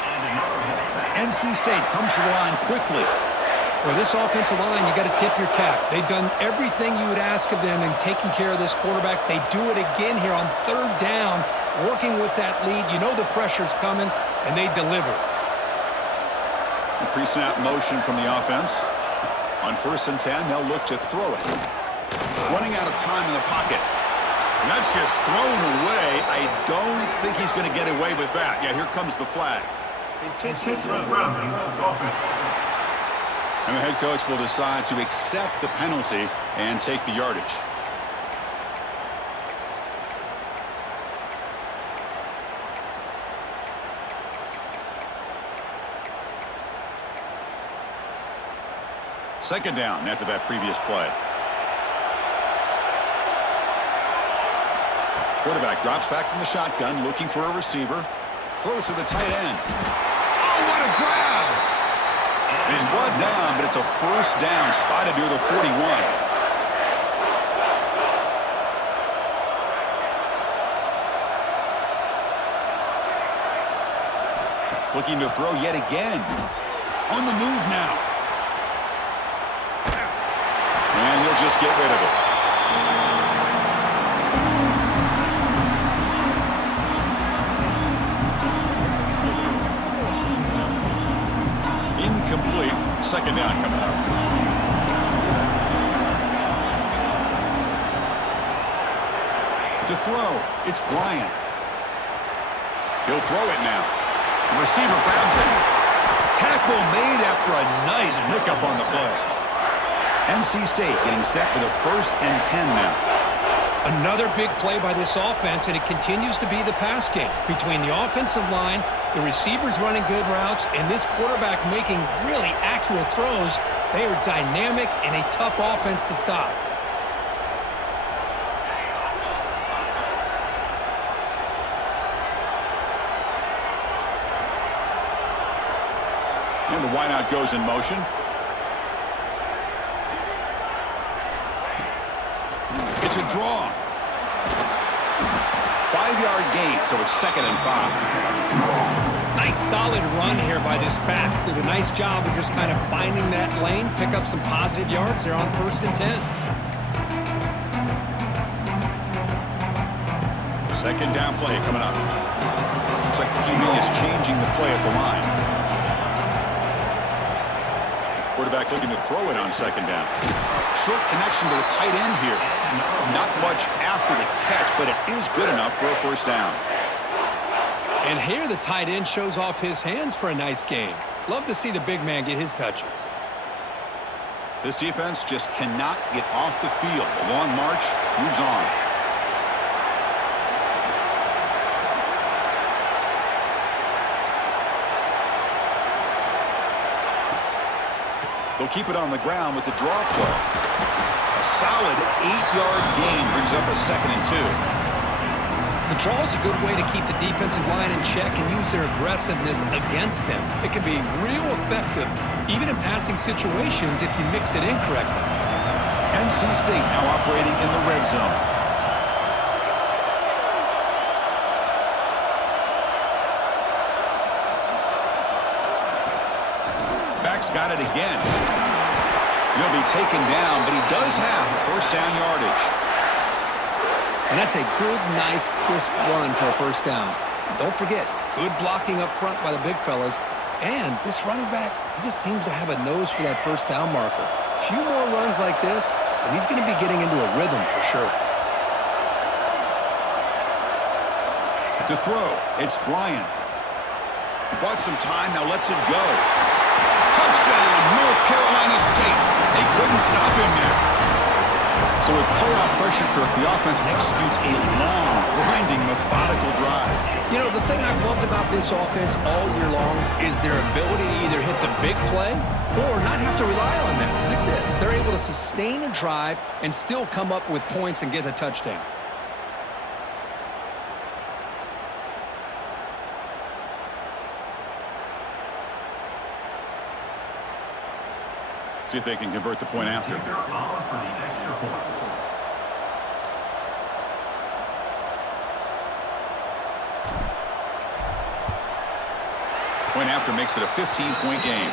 NC State comes to the line quickly. For this offensive line, you got to tip your cap. They've done everything you would ask of them in taking care of this quarterback. They do it again here on third down, working with that lead. You know the pressure's coming, and they deliver. Pre-snap motion from the offense. On first and 10, they'll look to throw it. Running out of time in the pocket. And that's just thrown away. I don't think he's going to get away with that. Yeah, here comes the flag. And the head coach will decide to accept the penalty and take the yardage. Second down after that previous play. Quarterback drops back from the shotgun, looking for a receiver. Throws to the tight end. Oh, what a grab! And he's brought down, but it's a first down, spotted near the 41. Looking to throw yet again. On the move now. And he'll just get rid of it. Incomplete. Second down coming up. To throw, it's Bryant. He'll throw it now. The receiver grabs it. Tackle made after a nice pickup on the play. NC State getting set for the first and 10 now. Another big play by this offense, and it continues to be the pass game. Between the offensive line, the receivers running good routes, and this quarterback making really accurate throws, they are dynamic and a tough offense to stop. And the wideout goes in motion. It's a draw. 5-yard gain, so it's second and 5. Nice solid run here by this back. Did a nice job of just kind of finding that lane, pick up some positive yards. They're on first and 10. Second down play coming up. Looks like the QB is changing the play at the line. Quarterback looking to throw it on second down. Short connection to the tight end here. Not much after the catch, but it is good enough for a first down. And here the tight end shows off his hands for a nice gain. Love to see the big man get his touches. This defense just cannot get off the field. The long march moves on. They'll keep it on the ground with the draw play. A solid 8-yard gain brings up a 2nd and 2. The draw is a good way to keep the defensive line in check and use their aggressiveness against them. It can be real effective, even in passing situations, if you mix it in correctly. NC State now operating in the red zone. Back's got it again. He'll be taken down, but he does have first down yardage. And that's a good, nice, crisp run for a first down. Don't forget, good blocking up front by the big fellas. And this running back, he just seems to have a nose for that first down marker. A few more runs like this, and he's going to be getting into a rhythm for sure. To throw, it's Bryant. He bought some time, now lets it go. Touchdown, North Carolina State. They couldn't stop him there. So with playoff pressure, Kirk, the offense executes a long, grinding, methodical drive. You know, the thing I've loved about this offense all year long is their ability to either hit the big play or not have to rely on them. Like this, they're able to sustain a drive and still come up with points and get a touchdown. See if they can convert the point after. Point after makes it a 15-point game.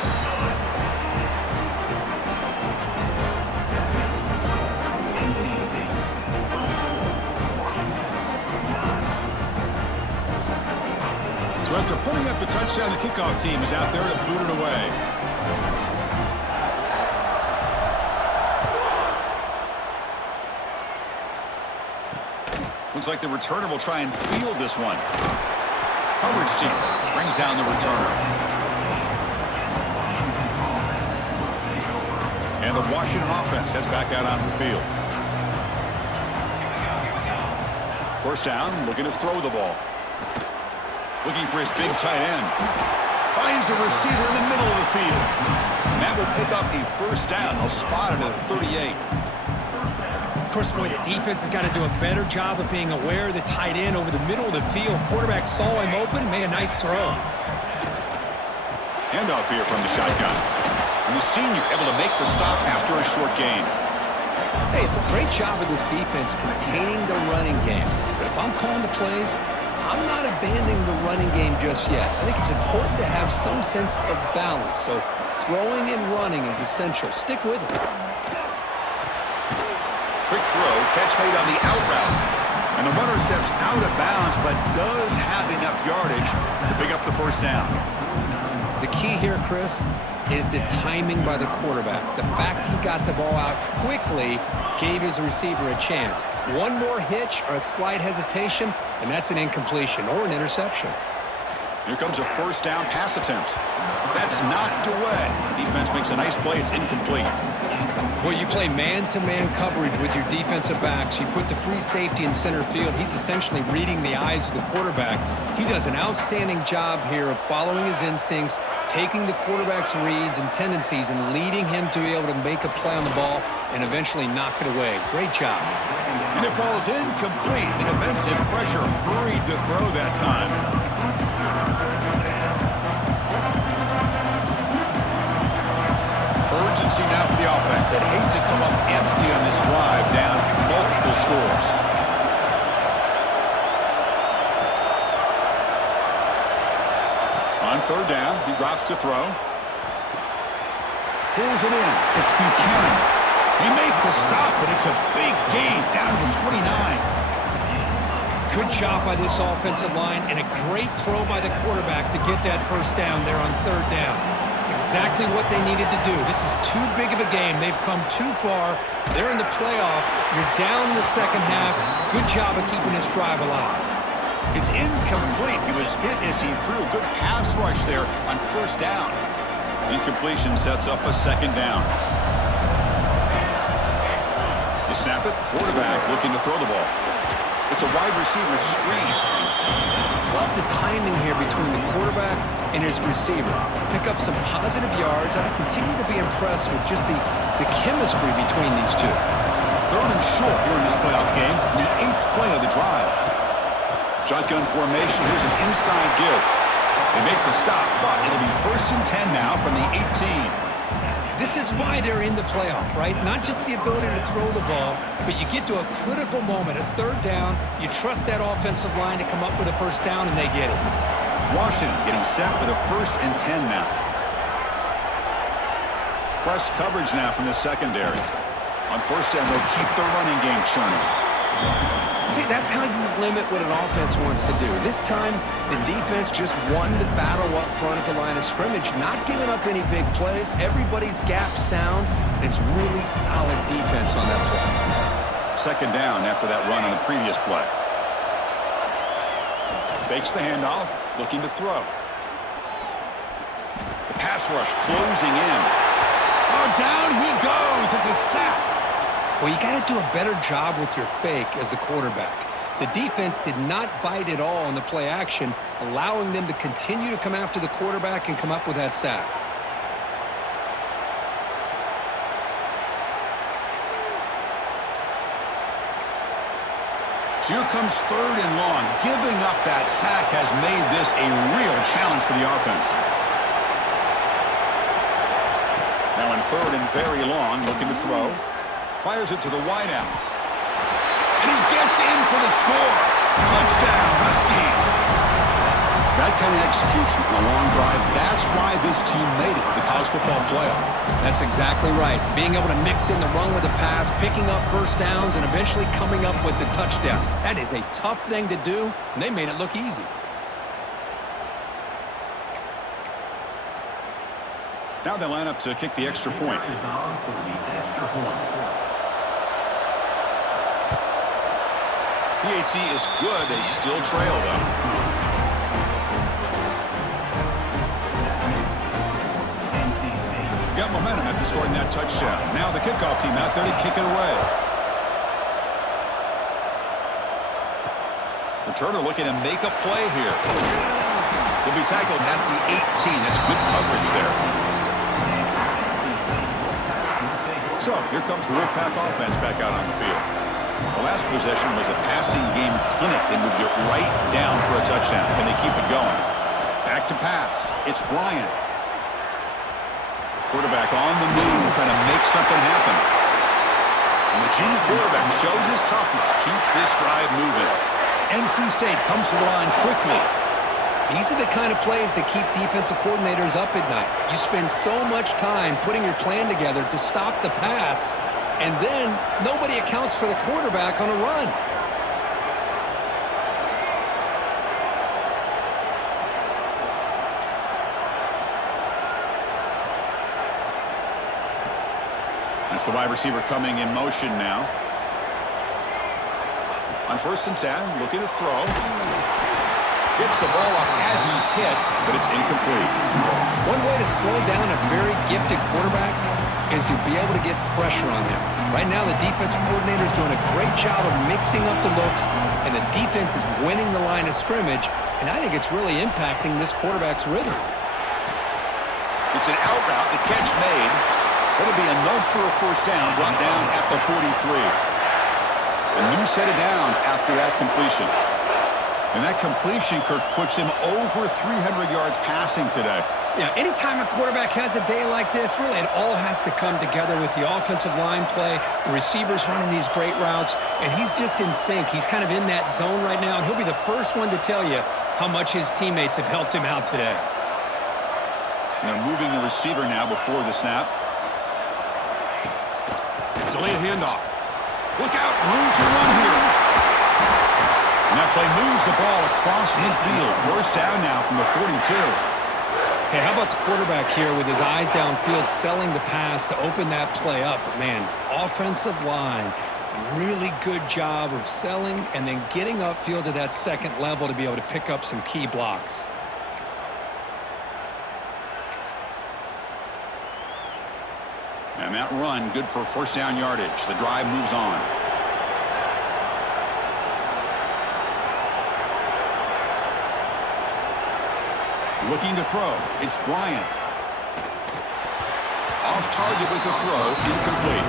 So after putting up a touchdown, the kickoff team is out there to boot it away. Looks like the returner will try and field this one. Coverage team brings down the returner. And the Washington offense heads back out onto the field. First down, looking to throw the ball. Looking for his big tight end. Finds a receiver in the middle of the field. And that will pick up a first down. They'll spot it at 38. Of course, boy, the defense has got to do a better job of being aware of the tight end over the middle of the field. Quarterback saw him open, made a nice throw. Handoff here from the shotgun. And the senior able to make the stop after a short gain. Hey, it's a great job of this defense containing the running game. But if I'm calling the plays, I'm not abandoning the running game just yet. I think it's important to have some sense of balance. So throwing and running is essential. Stick with it. Quick throw, catch made on the out route. And the runner steps out of bounds, but does have enough yardage to pick up the first down. The key here, Chris, is the timing by the quarterback. The fact he got the ball out quickly gave his receiver a chance. One more hitch or a slight hesitation, and that's an incompletion or an interception. Here comes a first down pass attempt. That's knocked away. Defense makes a nice play. It's incomplete. Well, you play man-to-man coverage with your defensive backs. You put the free safety in center field. He's essentially reading the eyes of the quarterback. He does an outstanding job here of following his instincts, taking the quarterback's reads and tendencies, and leading him to be able to make a play on the ball and eventually knock it away. Great job. And it falls incomplete. The defensive pressure hurried to throw that time. Urgency now for the offense that hates to come up empty on this drive, down multiple scores. On third down, he drops to throw. Pulls it in. It's Buchanan. They make the stop, but it's a big gain down to the 29. Good job by this offensive line and a great throw by the quarterback to get that first down there on third down. It's exactly what they needed to do. This is too big of a game. They've come too far. They're in the playoff. You're down in the second half. Good job of keeping this drive alive. It's incomplete. He was hit as he threw. Good pass rush there on first down. Incompletion sets up a second down. snap it. Quarterback looking to throw the ball. It's a wide receiver screen. Love the timing here between the quarterback and his receiver. Pick up some positive yards, and I continue to be impressed with just the chemistry between these two. 3rd and short here in this playoff game. The 8th play of the drive. Shotgun formation. Here's an inside give. They make the stop, but it'll be 1st and 10 now from the 18. This is why they're in the playoff, right? Not just the ability to throw the ball, but you get to a critical moment, a 3rd down. You trust that offensive line to come up with a 1st down, and they get it. Washington getting set with a 1st and 10 now. Press coverage now from the secondary. On 1st down, they'll keep their running game churning. See, that's how you limit what an offense wants to do. This time, the defense just won the battle up front at the line of scrimmage, not giving up any big plays. Everybody's gap sound. It's really solid defense on that play. 2nd down after that run on the previous play. Fakes the handoff, looking to throw. The pass rush closing in. Oh, down he goes. It's a sack. Well, you got to do a better job with your fake as the quarterback. The defense did not bite at all on the play action, allowing them to continue to come after the quarterback and come up with that sack. So here comes 3rd and long. Giving up that sack has made this a real challenge for the offense. Now in 3rd and very long, looking to throw. Fires it to the wideout. And he gets in for the score. Touchdown, Huskies. That kind of execution on a long drive, that's why this team made it to the college football playoff. That's exactly right. Being able to mix in the run with the pass, picking up 1st downs, and eventually coming up with the touchdown. That is a tough thing to do, and they made it look easy. Now they line up to kick the extra point. PAT is good. They still trail, though. Got momentum after scoring that touchdown. Now the kickoff team out there to kick it away. Returner looking to make a play here. He'll be tackled at the 18. That's good coverage there. So here comes the Wolfpack offense back out on the field. The last possession was a passing game clinic. They moved it right down for a touchdown. Can they keep it going? Back to pass. It's Bryant. Quarterback on the move, trying to make something happen. And the junior quarterback shows his toughness, keeps this drive moving. NC State comes to the line quickly. These are the kind of plays that keep defensive coordinators up at night. You spend so much time putting your plan together to stop the pass, and then nobody accounts for the quarterback on a run. That's the wide receiver coming in motion now. On 1st and 10, looking to throw. Gets the ball off as he's hit, but it's incomplete. One way to slow down a very gifted quarterback is to be able to get pressure on him. Right now, the defense coordinator is doing a great job of mixing up the looks, and the defense is winning the line of scrimmage, and I think it's really impacting this quarterback's rhythm. It's an out route, the catch made. It'll be enough for a 1st down, brought down at the 43. A new set of downs after that completion. And that completion, Kirk, puts him over 300 yards passing today. Yeah, anytime a quarterback has a day like this, really it all has to come together with the offensive line play, the receivers running these great routes, and he's just in sync. He's kind of in that zone right now, and he'll be the first one to tell you how much his teammates have helped him out today. They're moving the receiver now before the snap. Delayed handoff. Look out, room to run here. And that play moves the ball across midfield. 1st down now from the 42. Hey, how about the quarterback here with his eyes downfield, selling the pass to open that play up? But, man, offensive line, really good job of selling and then getting upfield to that 2nd level to be able to pick up some key blocks. And that run, good for first down yardage. The drive moves on. Looking to throw. It's Bryant. Off target with the throw. Incomplete.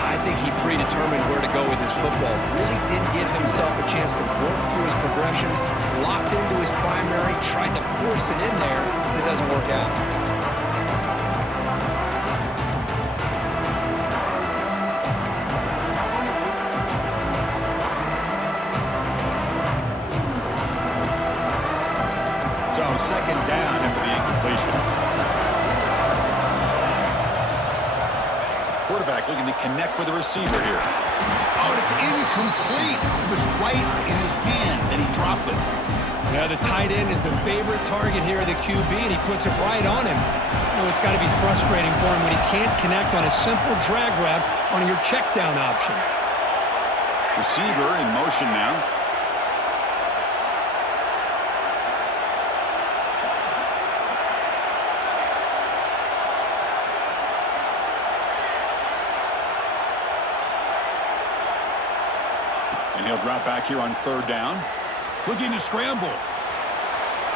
I think he predetermined where to go with his football. Really did give himself a chance to work through his progressions, locked into his primary, tried to force it in there, but it doesn't work out. So second down after the incompletion. Quarterback looking to connect with the receiver here. Oh, and it's incomplete. It was right in his hands, and he dropped it. Yeah, the tight end is the favorite target here of the QB, and he puts it right on him. You know, it's got to be frustrating for him when he can't connect on a simple drag route on your check down option. Receiver in motion now. And he'll drop back here on third down. Looking to scramble.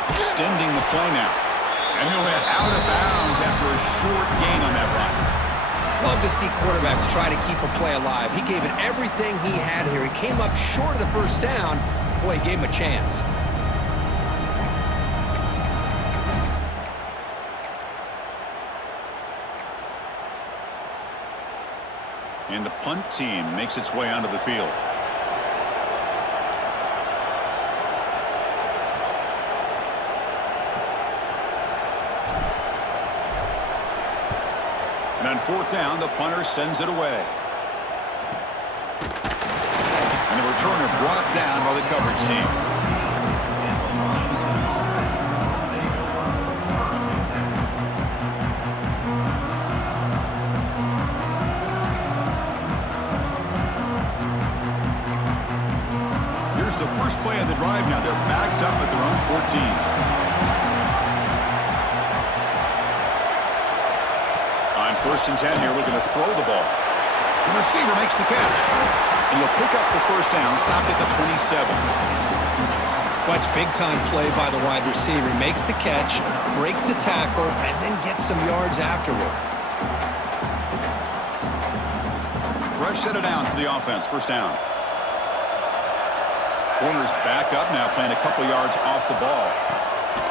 Extending the play now. And he'll head out of bounds after a short gain on that run. Love to see quarterbacks try to keep a play alive. He gave it everything he had here. He came up short of the first down. Boy, he gave him a chance. And the punt team makes its way onto the field. And on fourth down, the punter sends it away. And the returner brought down by the coverage team. Here's the first play of the drive now. They're backed up at their own 14. First and 10 here, looking to throw the ball. The receiver makes the catch. And he'll pick up the first down, stopped at the 27. Well, it's big-time play by the wide receiver. Makes the catch, breaks the tackle, and then gets some yards afterward. Fresh set of downs for the offense. First down. Corner's back up now, playing a couple yards off the ball.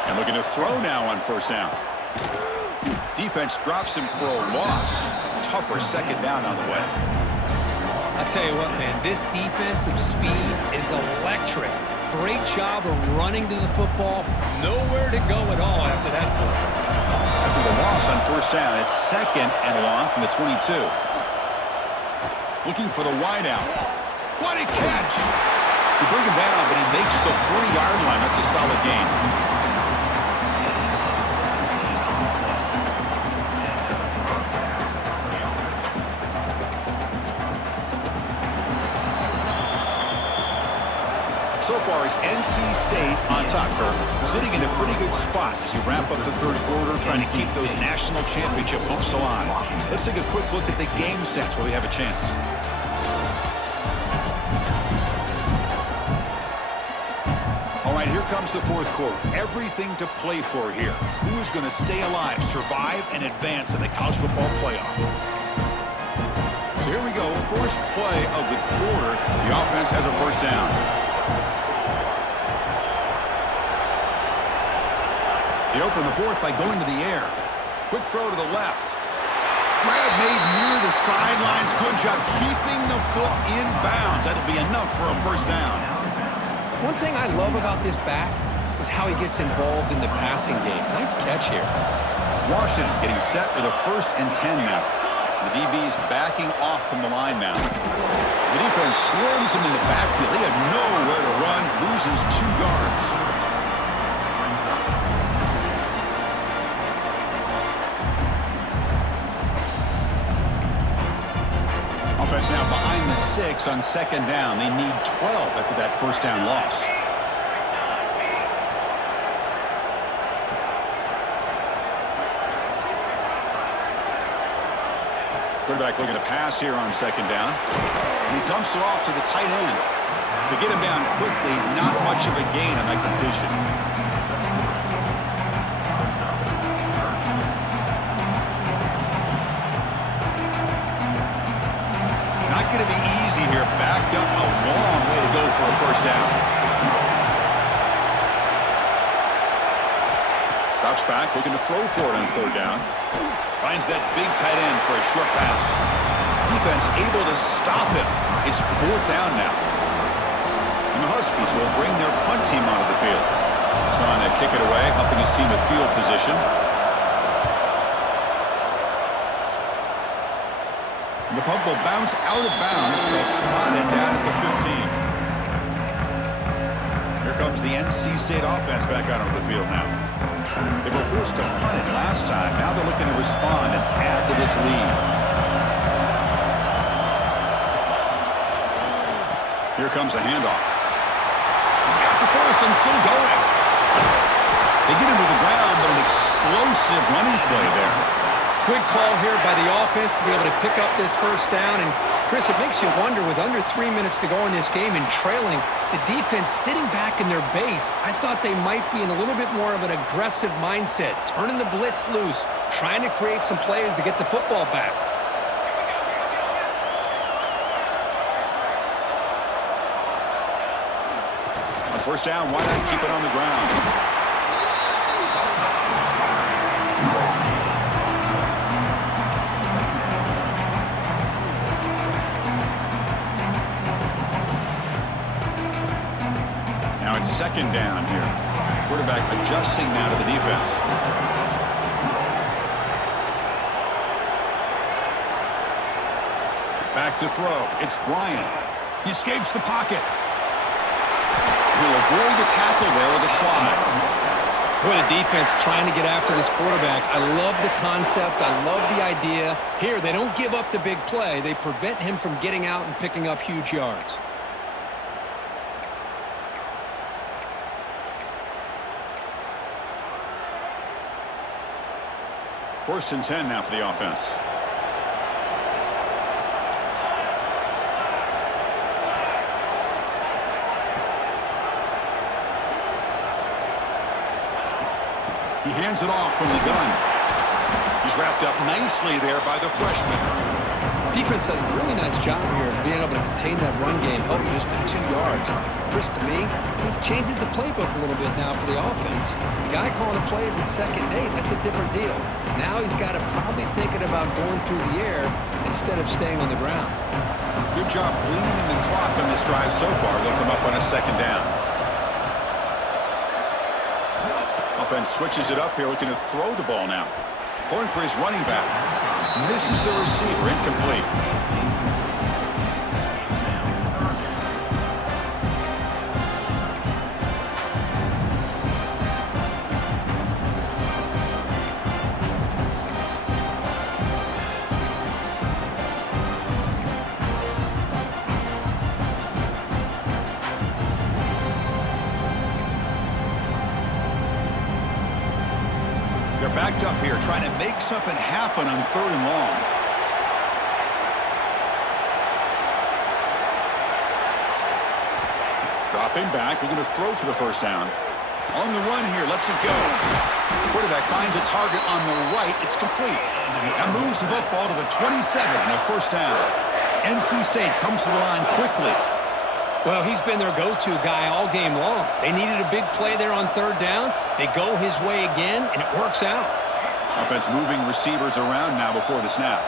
And looking to throw now on first down. Defense drops him for a loss. Tougher second down on the way. I'll tell you what, man, this defensive speed is electric. Great job of running to the football. Nowhere to go at all after that play. After the loss on first down, it's second and long from the 22. Looking for the wideout. What a catch! They bring him down, but he makes the 40-yard line. That's a solid gain. So far, it's NC State on top, sitting in a pretty good spot as you wrap up the third quarter, trying to keep those national championship hopes alive. Let's take a quick look at the game sense where we have a chance. All right, here comes the fourth quarter. Everything to play for here. Who is going to stay alive, survive, and advance in the college football playoff? So here we go, first play of the quarter. The offense has a first down. They open the fourth by going to the air. Quick throw to the left. Grab made near the sidelines. Good job keeping the foot in bounds. That'll be enough for a first down. One thing I love about this back is how he gets involved in the passing game. Nice catch here. Washington getting set with a 1st and 10 now. The DB's backing off from the line now. The defense swarms him in the backfield. He had nowhere to run, loses 2 yards. Offense now behind the sticks on second down. They need 12 after that first down loss. Quarterback looking to pass here on second down. And he dumps it off to the tight end. To get him down quickly, not much of a gain on that completion. Not going to be easy here. Backed up a long way to go for a first down. Drops back, looking to throw for it on third down. Finds that big tight end for a short pass. Defense able to stop him. It's fourth down now. And the Huskies will bring their punt team onto the field. He's on to kick it away, helping his team with field position. And the punt will bounce out of bounds and spot it down at the 15. Here comes the NC State offense back out onto the field now. They were forced to punt it last time. Now they're looking to respond and add to this lead. Here comes a handoff. He's got the first and still going. They get him to the ground, but an explosive running play there. Good call here by the offense to be able to pick up this first down. And, Chris, it makes you wonder, with under 3 minutes to go in this game and trailing, the defense sitting back in their base, I thought they might be in a little bit more of an aggressive mindset, turning the blitz loose, trying to create some plays to get the football back. On first down, why not keep it on the ground? It's second down here. Quarterback adjusting now to the defense. Back to throw. It's Bryant. He escapes the pocket. He'll avoid the tackle there with a slide. What a defense trying to get after this quarterback. I love the concept. I love the idea. Here, they don't give up the big play. They prevent him from getting out and picking up huge yards. First and 10 now for the offense. He hands it off from the gun. He's wrapped up nicely there by the freshman. Defense does a really nice job here of being able to contain that run game, held just to 2 yards. Chris, to me, this changes the playbook a little bit now for the offense. The guy calling the plays at 2nd and 8, that's a different deal. Now he's got to probably thinking about going through the air instead of staying on the ground. Good job bleeding the clock on this drive so far. They'll come up on a second down. Offense switches it up here, looking to throw the ball now. Going for his running back. Misses the receiver, incomplete. They're backed up here, trying to make something happen on 3rd and long. Dropping back, they're going to throw for the first down. On the run here, lets it go. Quarterback finds a target on the right. It's complete. And moves the football to the 27 and a first down. NC State comes to the line quickly. Well, he's been their go-to guy all game long. They needed a big play there on 3rd down. They go his way again, and it works out. Offense moving receivers around now before the snap.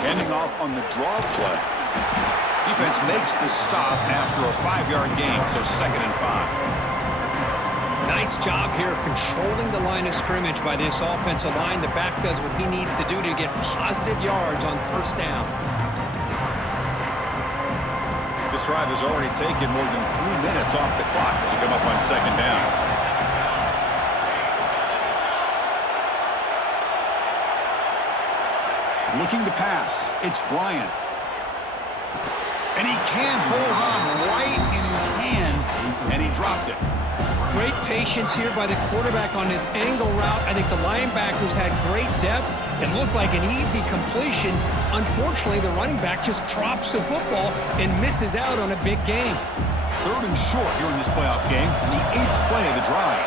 Handing off on the draw play. Defense makes the stop after a 5-yard gain, so 2nd and 5. Nice job here of controlling the line of scrimmage by this offensive line. The back does what he needs to do to get positive yards on first down. This drive has already taken more than 3 minutes off the clock as we come up on 2nd down. Looking to pass. It's Bryant. And he can't hold on right in his hands, and he dropped it. Great patience here by the quarterback on this angle route. I think the linebackers had great depth. It looked like an easy completion. Unfortunately, the running back just drops the football and misses out on a big game. 3rd and short here in this playoff game, and the 8th play of the drive.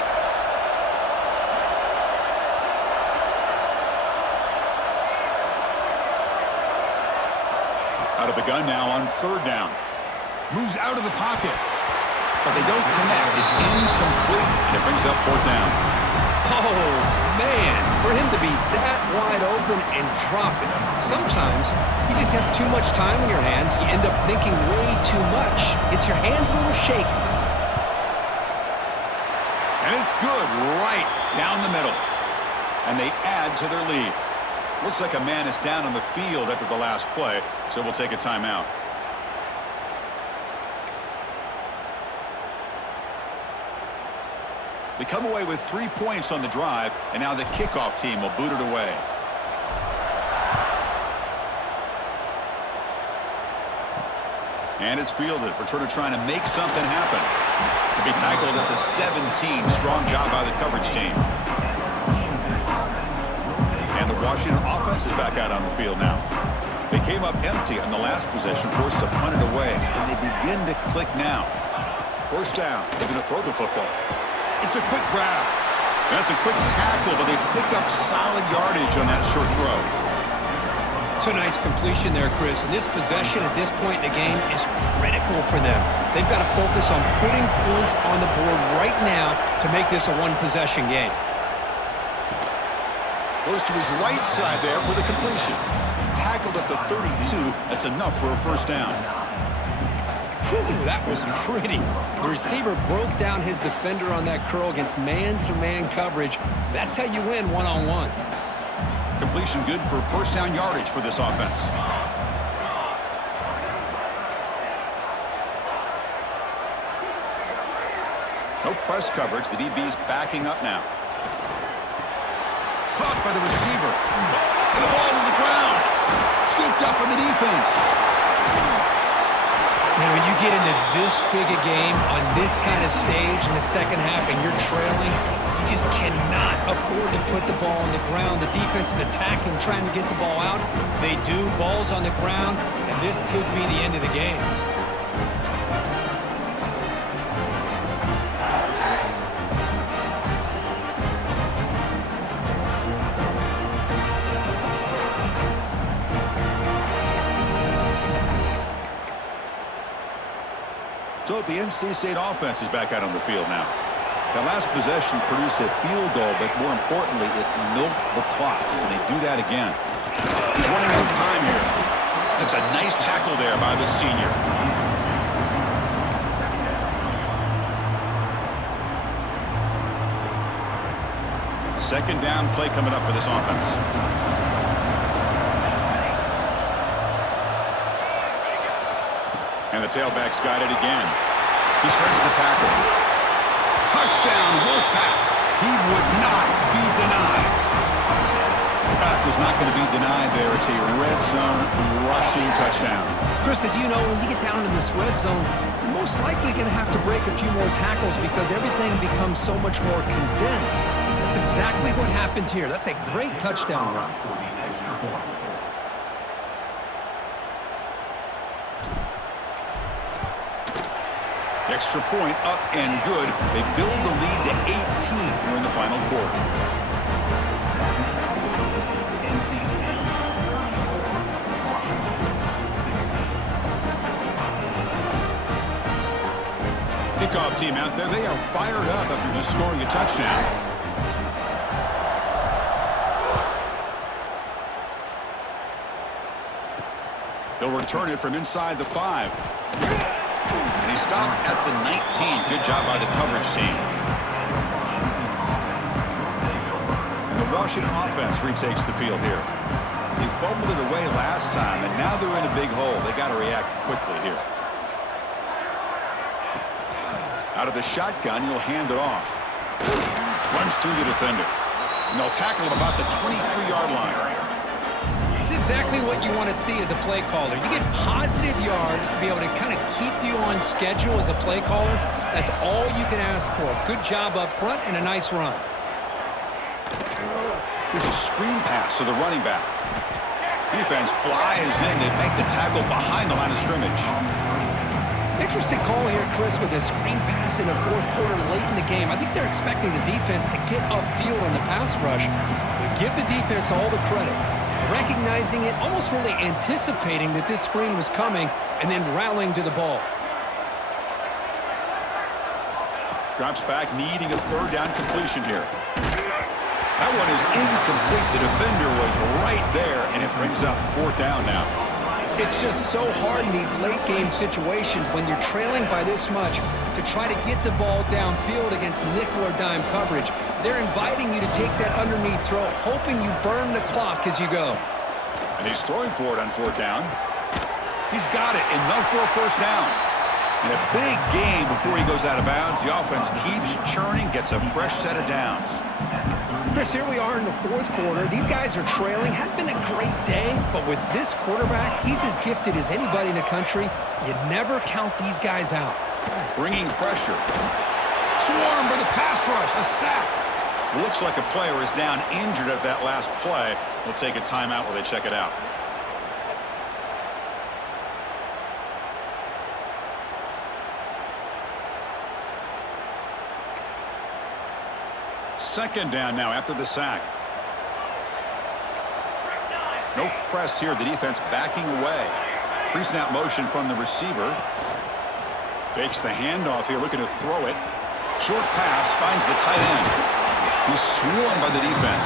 Out of the gun now on 3rd down. Moves out of the pocket. But they don't connect. It's incomplete, and it brings up 4th down. Oh, man, for him to be that wide open and drop it. Sometimes you just have too much time in your hands. You end up thinking way too much. Gets your hands a little shaky. And it's good right down the middle. And they add to their lead. Looks like a man is down on the field after the last play, so we'll take a timeout. They come away with 3 points on the drive, and now the kickoff team will boot it away. And it's fielded. Returner trying to make something happen. To be tackled at the 17. Strong job by the coverage team. And the Washington offense is back out on the field now. They came up empty on the last possession, forced to punt it away, and they begin to click now. 1st down. They're going to throw the football. It's a quick grab. That's a quick tackle, but they pick up solid yardage on that short throw. It's a nice completion there, Chris. And this possession at this point in the game is critical for them. They've got to focus on putting points on the board right now to make this a one-possession game. Goes to his right side there for the completion. Tackled at the 32. That's enough for a 1st down. Whew, that was pretty. The receiver broke down his defender on that curl against man-to-man coverage. That's how you win one-on-ones. Completion good for 1st down yardage for this offense. No press coverage. The DB's backing up now. Caught by the receiver. And the ball to the ground. Scooped up by the defense. Now, when you get into this big a game on this kind of stage in the 2nd half and you're trailing, you just cannot afford to put the ball on the ground. The defense is attacking, trying to get the ball out. They do. Ball's on the ground, and this could be the end of the game. So the NC State offense is back out on the field now. That last possession produced a field goal, but more importantly, it milked the clock, and they do that again. He's running out of time here. That's a nice tackle there by the senior. Second down play coming up for this offense. And the tailback's got it again. He shreds the tackle. Touchdown, Wolfpack. He would not be denied. The back was not going to be denied there. It's a red zone rushing touchdown. Chris, as you know, when you get down in this red zone, you're most likely going to have to break a few more tackles because everything becomes so much more condensed. That's exactly what happened here. That's a great touchdown run. Extra point up and good. They build the lead to 18 here in the final quarter. Kickoff team out there. They are fired up after just scoring a touchdown. They'll return it from inside the 5. And he stopped at the 19. Good job by the coverage team. And the Washington offense retakes the field here. They fumbled it away last time, and now they're in a big hole. They got to react quickly here. Out of the shotgun, he'll hand it off. Runs through the defender. And they'll tackle him about the 23-yard line. It's exactly what you want to see as a play caller. You get positive yards to be able to kind of keep you on schedule as a play caller. That's all you can ask for. Good job up front and a nice run. Here's a screen pass to the running back. Defense flies in to make the tackle behind the line of scrimmage. Interesting call here, Chris, with a screen pass in the fourth quarter late in the game. I think they're expecting the defense to get upfield on the pass rush. But give the defense all the credit. Recognizing it, almost really anticipating that this screen was coming, and then rallying to the ball. Drops back, needing a third down completion here. That one is incomplete. The defender was right there, and it brings up fourth down now. It's just so hard in these late-game situations when you're trailing by this much to try to get the ball downfield against nickel or dime coverage. They're inviting you to take that underneath throw, hoping you burn the clock as you go. And he's throwing for it on fourth down. He's got it, enough for a first down. And a big game before he goes out of bounds. The offense keeps churning, gets a fresh set of downs. Chris, here we are in the fourth quarter. These guys are trailing. Hadn't been a great day, but with this quarterback, he's as gifted as anybody in the country. You never count these guys out. Bringing pressure. Swarm for the pass rush, a sack. Looks like a player is down injured at that last play. We'll take a timeout while they check it out. Second down now after the sack. No press here. The defense backing away. Pre-snap motion from the receiver. Fakes the handoff here, looking to throw it. Short pass, finds the tight end. He's swarmed by the defense.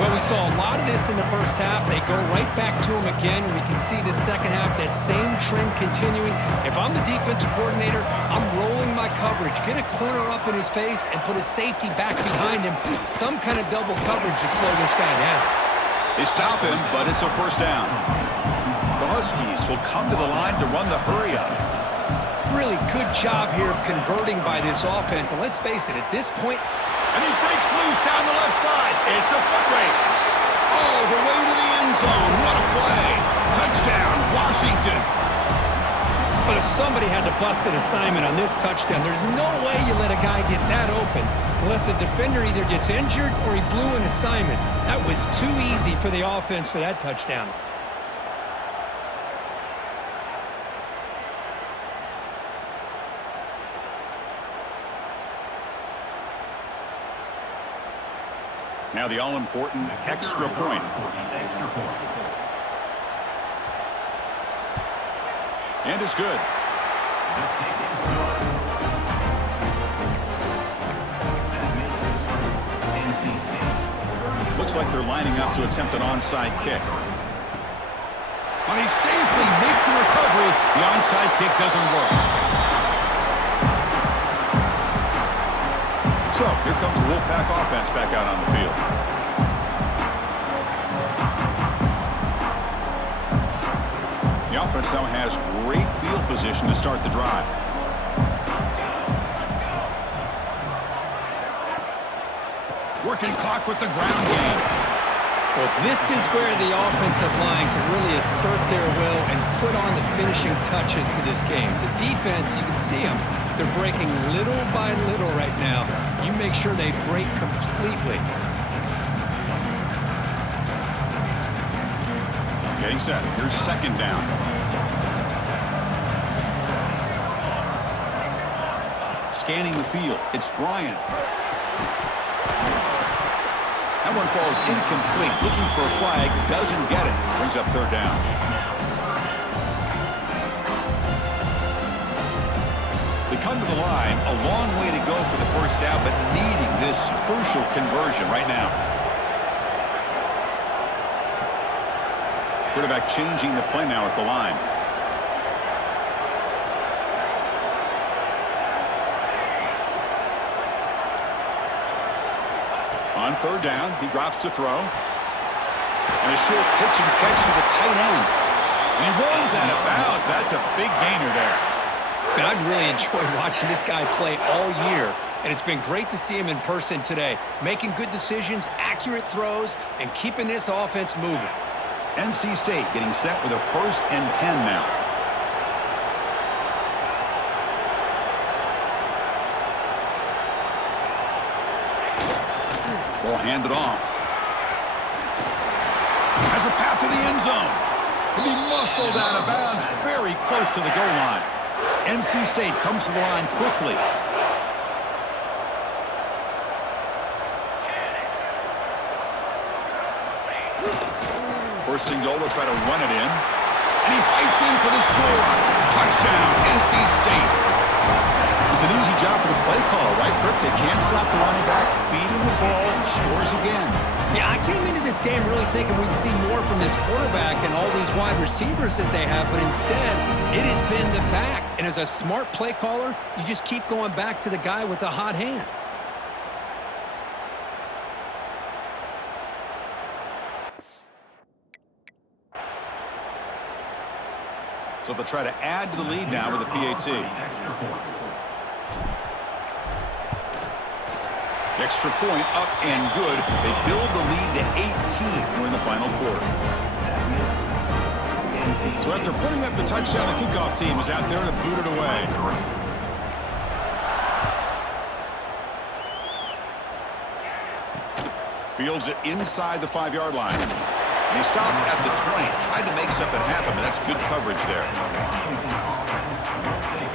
Well, we saw a lot of this in the first half. They go right back to him again. We can see the second half, that same trend continuing. If I'm the defensive coordinator, I'm rolling my coverage. Get a corner up in his face and put his safety back behind him. Some kind of double coverage to slow this guy down. They stop him, but it's a first down. The Huskies will come to the line to run the hurry up. Really good job here of converting by this offense. And let's face it, at this point, and he breaks loose down the left side. It's a foot race. All the way to the end zone. What a play. Touchdown, Washington. But if somebody had to bust an assignment on this touchdown, there's no way you let a guy get that open unless the defender either gets injured or he blew an assignment. That was too easy for the offense for that touchdown. Now the all-important extra point. And it's good. Looks like they're lining up to attempt an onside kick. When he safely makes the recovery, the onside kick doesn't work. So, here comes the Wolfpack offense back out on the field. The offense now has great field position to start the drive. Working clock with the ground game. well, this is where the offensive line can really assert their will and put on the finishing touches to this game. The defense, you can see them. They're breaking little by little right now. You make sure they break completely. Getting set. Here's second down. Scanning the field. It's Bryant. That one falls incomplete. Looking for a flag. Doesn't get it. Brings up third down. They come to the line. A long way to go for the first down, but needing this crucial conversion right now. Quarterback changing the play now at the line. On third down, he drops to throw. And a short pitch and catch to the tight end. And he rolls out of bounds. That's a big gainer there. Man, I've really enjoyed watching this guy play all year, and it's been great to see him in person today, making good decisions, accurate throws, and keeping this offense moving. NC State getting set with a 1st and 10 now. Ball handed off. Has a path to the end zone. And he muscled out of bounds very close to the goal line. NC State comes to the line quickly. First and goal, they'll try to run it in. And he fights in for the score. Touchdown, NC State. It's an easy job for the play caller, right, Kirk? They can't stop the running back, feeding the ball, scores again. Yeah, I came into this game really thinking we'd see more from this quarterback and all these wide receivers that they have, but instead, it has been the back. And as a smart play caller, you just keep going back to the guy with the hot hand. So they'll try to add to the lead now with a PAT. Extra point up and good. They build the lead to 18 during the final quarter. So after putting up the touchdown, the kickoff team is out there to boot it away. Fields it inside the 5-yard line. And he stopped at the 20. Tried to make something happen, but that's good coverage there.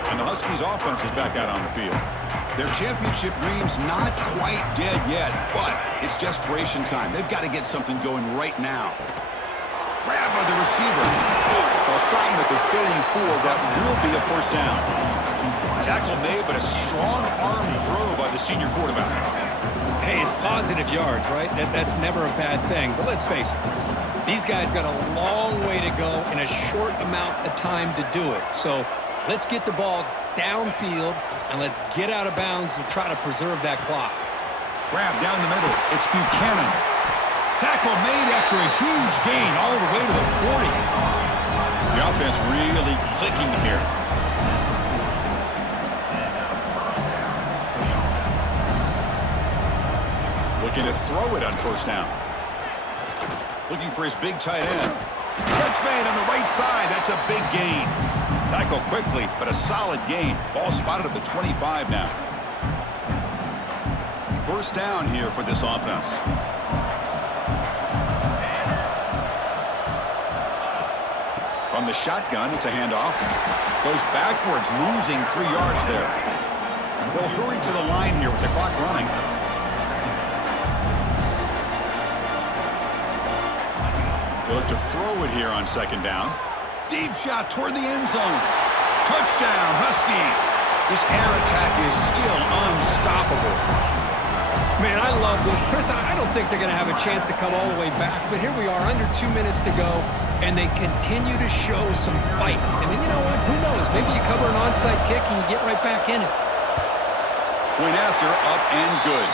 And the Huskies offense is back out on the field. Their championship dream's not quite dead yet, but it's desperation time. They've got to get something going right now. Grab by the receiver. They'll stop him at the 34. That will be a first down. Tackle made, but a strong arm throw by the senior quarterback. Hey, it's positive yards, right? That's never a bad thing. But let's face it, these guys got a long way to go in a short amount of time to do it. So let's get the ball downfield, and let's get out of bounds to try to preserve that clock. Grab down the middle. It's Buchanan. Tackle made after a huge gain all the way to the 40. The offense really clicking here. Looking to throw it on first down. Looking for his big tight end. Catch made on the right side. That's a big gain. Tackle quickly, but a solid gain. Ball spotted at the 25 now. First down here for this offense. From the shotgun, it's a handoff. Goes backwards, losing 3 yards there. They'll hurry to the line here with the clock running. They look to throw it here on second down. Deep shot toward the end zone. Touchdown, Huskies. This air attack is still unstoppable. Man, I love this. Chris, I don't think they're going to have a chance to come all the way back, but here we are, under 2 minutes to go, and they continue to show some fight. And then you know what? Who knows? Maybe you cover an onside kick and you get right back in it. Point after, up and good.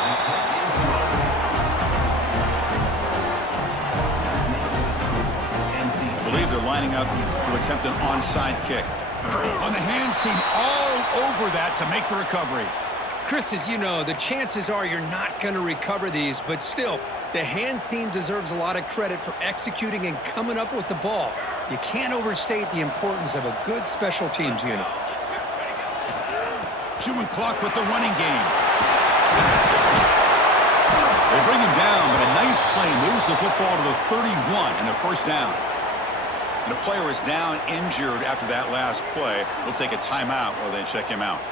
They're lining up to attempt an onside kick. On the hands team, all over that to make the recovery. Chris, as you know, the chances are you're not going to recover these, but still, the hands team deserves a lot of credit for executing and coming up with the ball. You can't overstate the importance of a good special teams unit. Chewing clock with the running game. They bring him down, but a nice play moves the football to the 31 and a first down. And the player is down injured after that last play. We'll take a timeout while they check him out.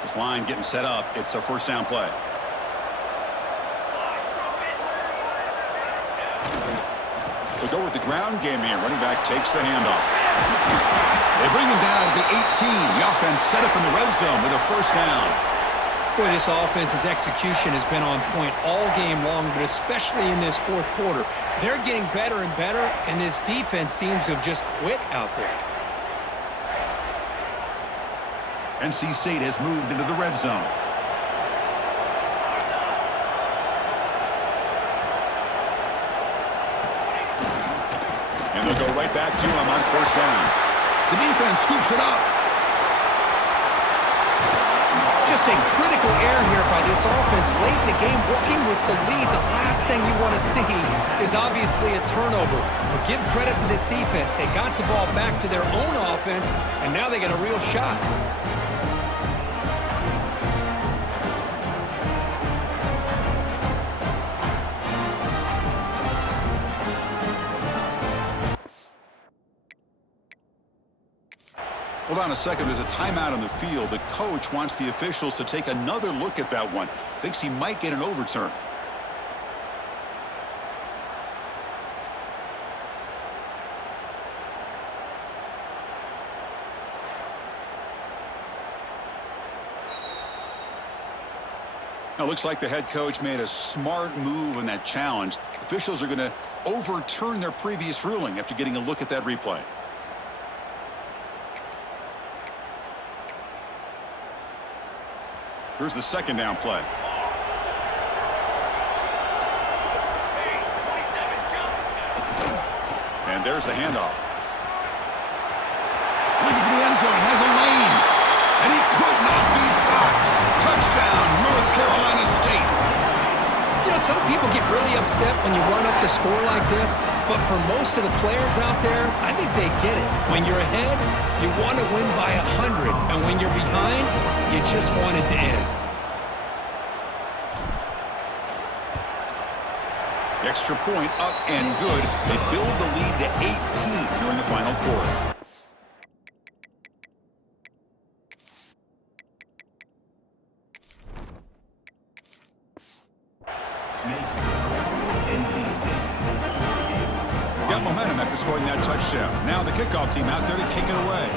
This line getting set up. It's a first down play. They go with the ground game here. Running back takes the handoff. They bring him down at the 18. The offense set up in the red zone with a first down. Boy, this offense's execution has been on point all game long, but especially in this fourth quarter. They're getting better and better, and this defense seems to have just quit out there. NC State has moved into the red zone. And they'll go right back to him on first down. The defense scoops it up. Just a critical error here by this offense late in the game, working with the lead. The last thing you want to see is obviously a turnover. But give credit to this defense. They got the ball back to their own offense, and now they got a real shot. Hold on a second. There's a timeout on the field. The coach wants the officials to take another look at that one. Thinks he might get an overturn. Now, looks like the head coach made a smart move in that challenge. Officials are going to overturn their previous ruling after getting a look at that replay. Here's the second down play. And there's the handoff. Looking for the end zone, has a lane. And he could not be stopped. Touchdown, North Carolina State. You know, some people get really upset when you run up the score like this, but for most of the players out there, I think they get it. When you're ahead, you want to win by 100, and when you're behind, you just want it to end. Extra point up and good. They build the lead to 18 here in the final quarter. Got momentum after scoring that touchdown. Now the kickoff team out there to kick it away.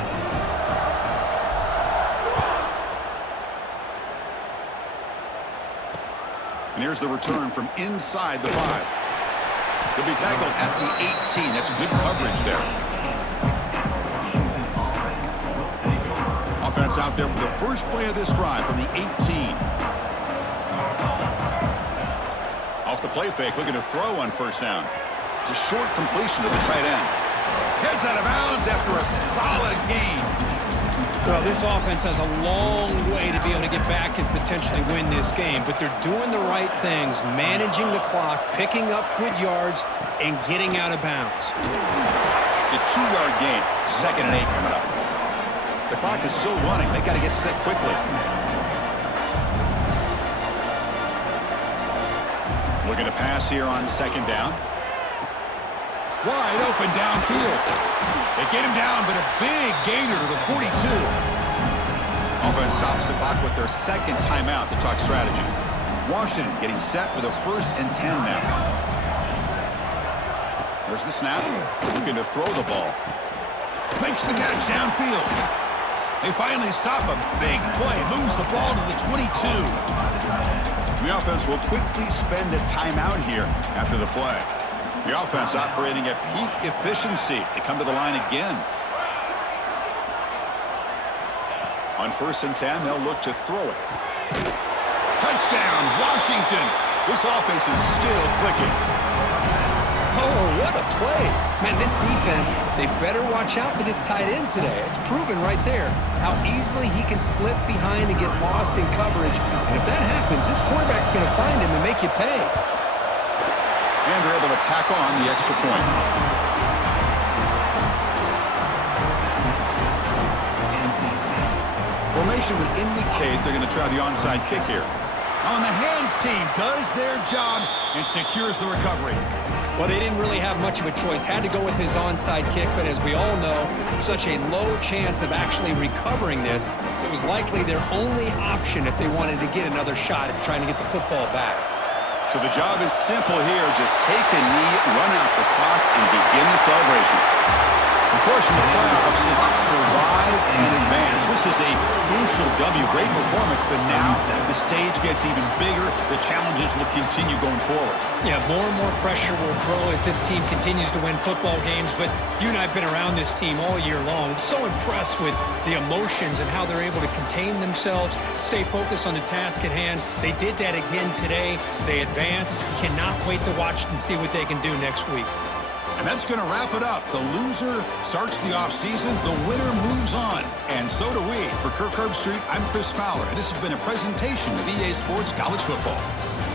And here's the return from inside the 5. He'll be tackled at the 18. That's good coverage there. Offense out there for the first play of this drive from the 18. Off the play fake, looking to throw on first down. It's a short completion to the tight end. Heads out of bounds after a solid gain. Well, this offense has a long way to be able to get back and potentially win this game, but they're doing the right things, managing the clock, picking up good yards, and getting out of bounds. It's a 2-yard gain. 2nd and 8 coming up. The clock is still running. They got to get set quickly. Looking to pass here on 2nd down. Wide open downfield. They get him down, but a big gainer to the 42. Offense stops the clock with their 2nd timeout to talk strategy. Washington getting set with a 1st and 10 now. There's the snap. Looking to throw the ball. Makes the catch downfield. They finally stop a big play. Moves the ball to the 22. The offense will quickly spend a timeout here after the play. The offense operating at peak efficiency. They come to the line again. On 1st and 10, they'll look to throw it. Touchdown, Washington. This offense is still clicking. Oh, what a play. Man, this defense, they better watch out for this tight end today. It's proven right there how easily he can slip behind and get lost in coverage. And if that happens, this quarterback's going to find him and make you pay. And they're able to tack on the extra point. Formation would indicate they're going to try the onside kick here. On the hands team does their job and secures the recovery. Well, they didn't really have much of a choice. Had to go with his onside kick, but as we all know, such a low chance of actually recovering this. It was likely their only option if they wanted to get another shot at trying to get the football back. So the job is simple here. Just take a knee, run out the clock, and begin the celebration. Of course, in the playoffs, it's survive and advance. This is a crucial W. Great performance, but now the stage gets even bigger. The challenges will continue going forward. Yeah, more and more pressure will grow as this team continues to win football games, but you and I have been around this team all year long. So impressed with the emotions and how they're able to contain themselves, stay focused on the task at hand. They did that again today. They advance. Cannot wait to watch and see what they can do next week. And that's going to wrap it up. The loser starts the offseason. The winner moves on. And so do we. For Kirk Herbstreit, I'm Chris Fowler. And this has been a presentation of EA Sports College Football.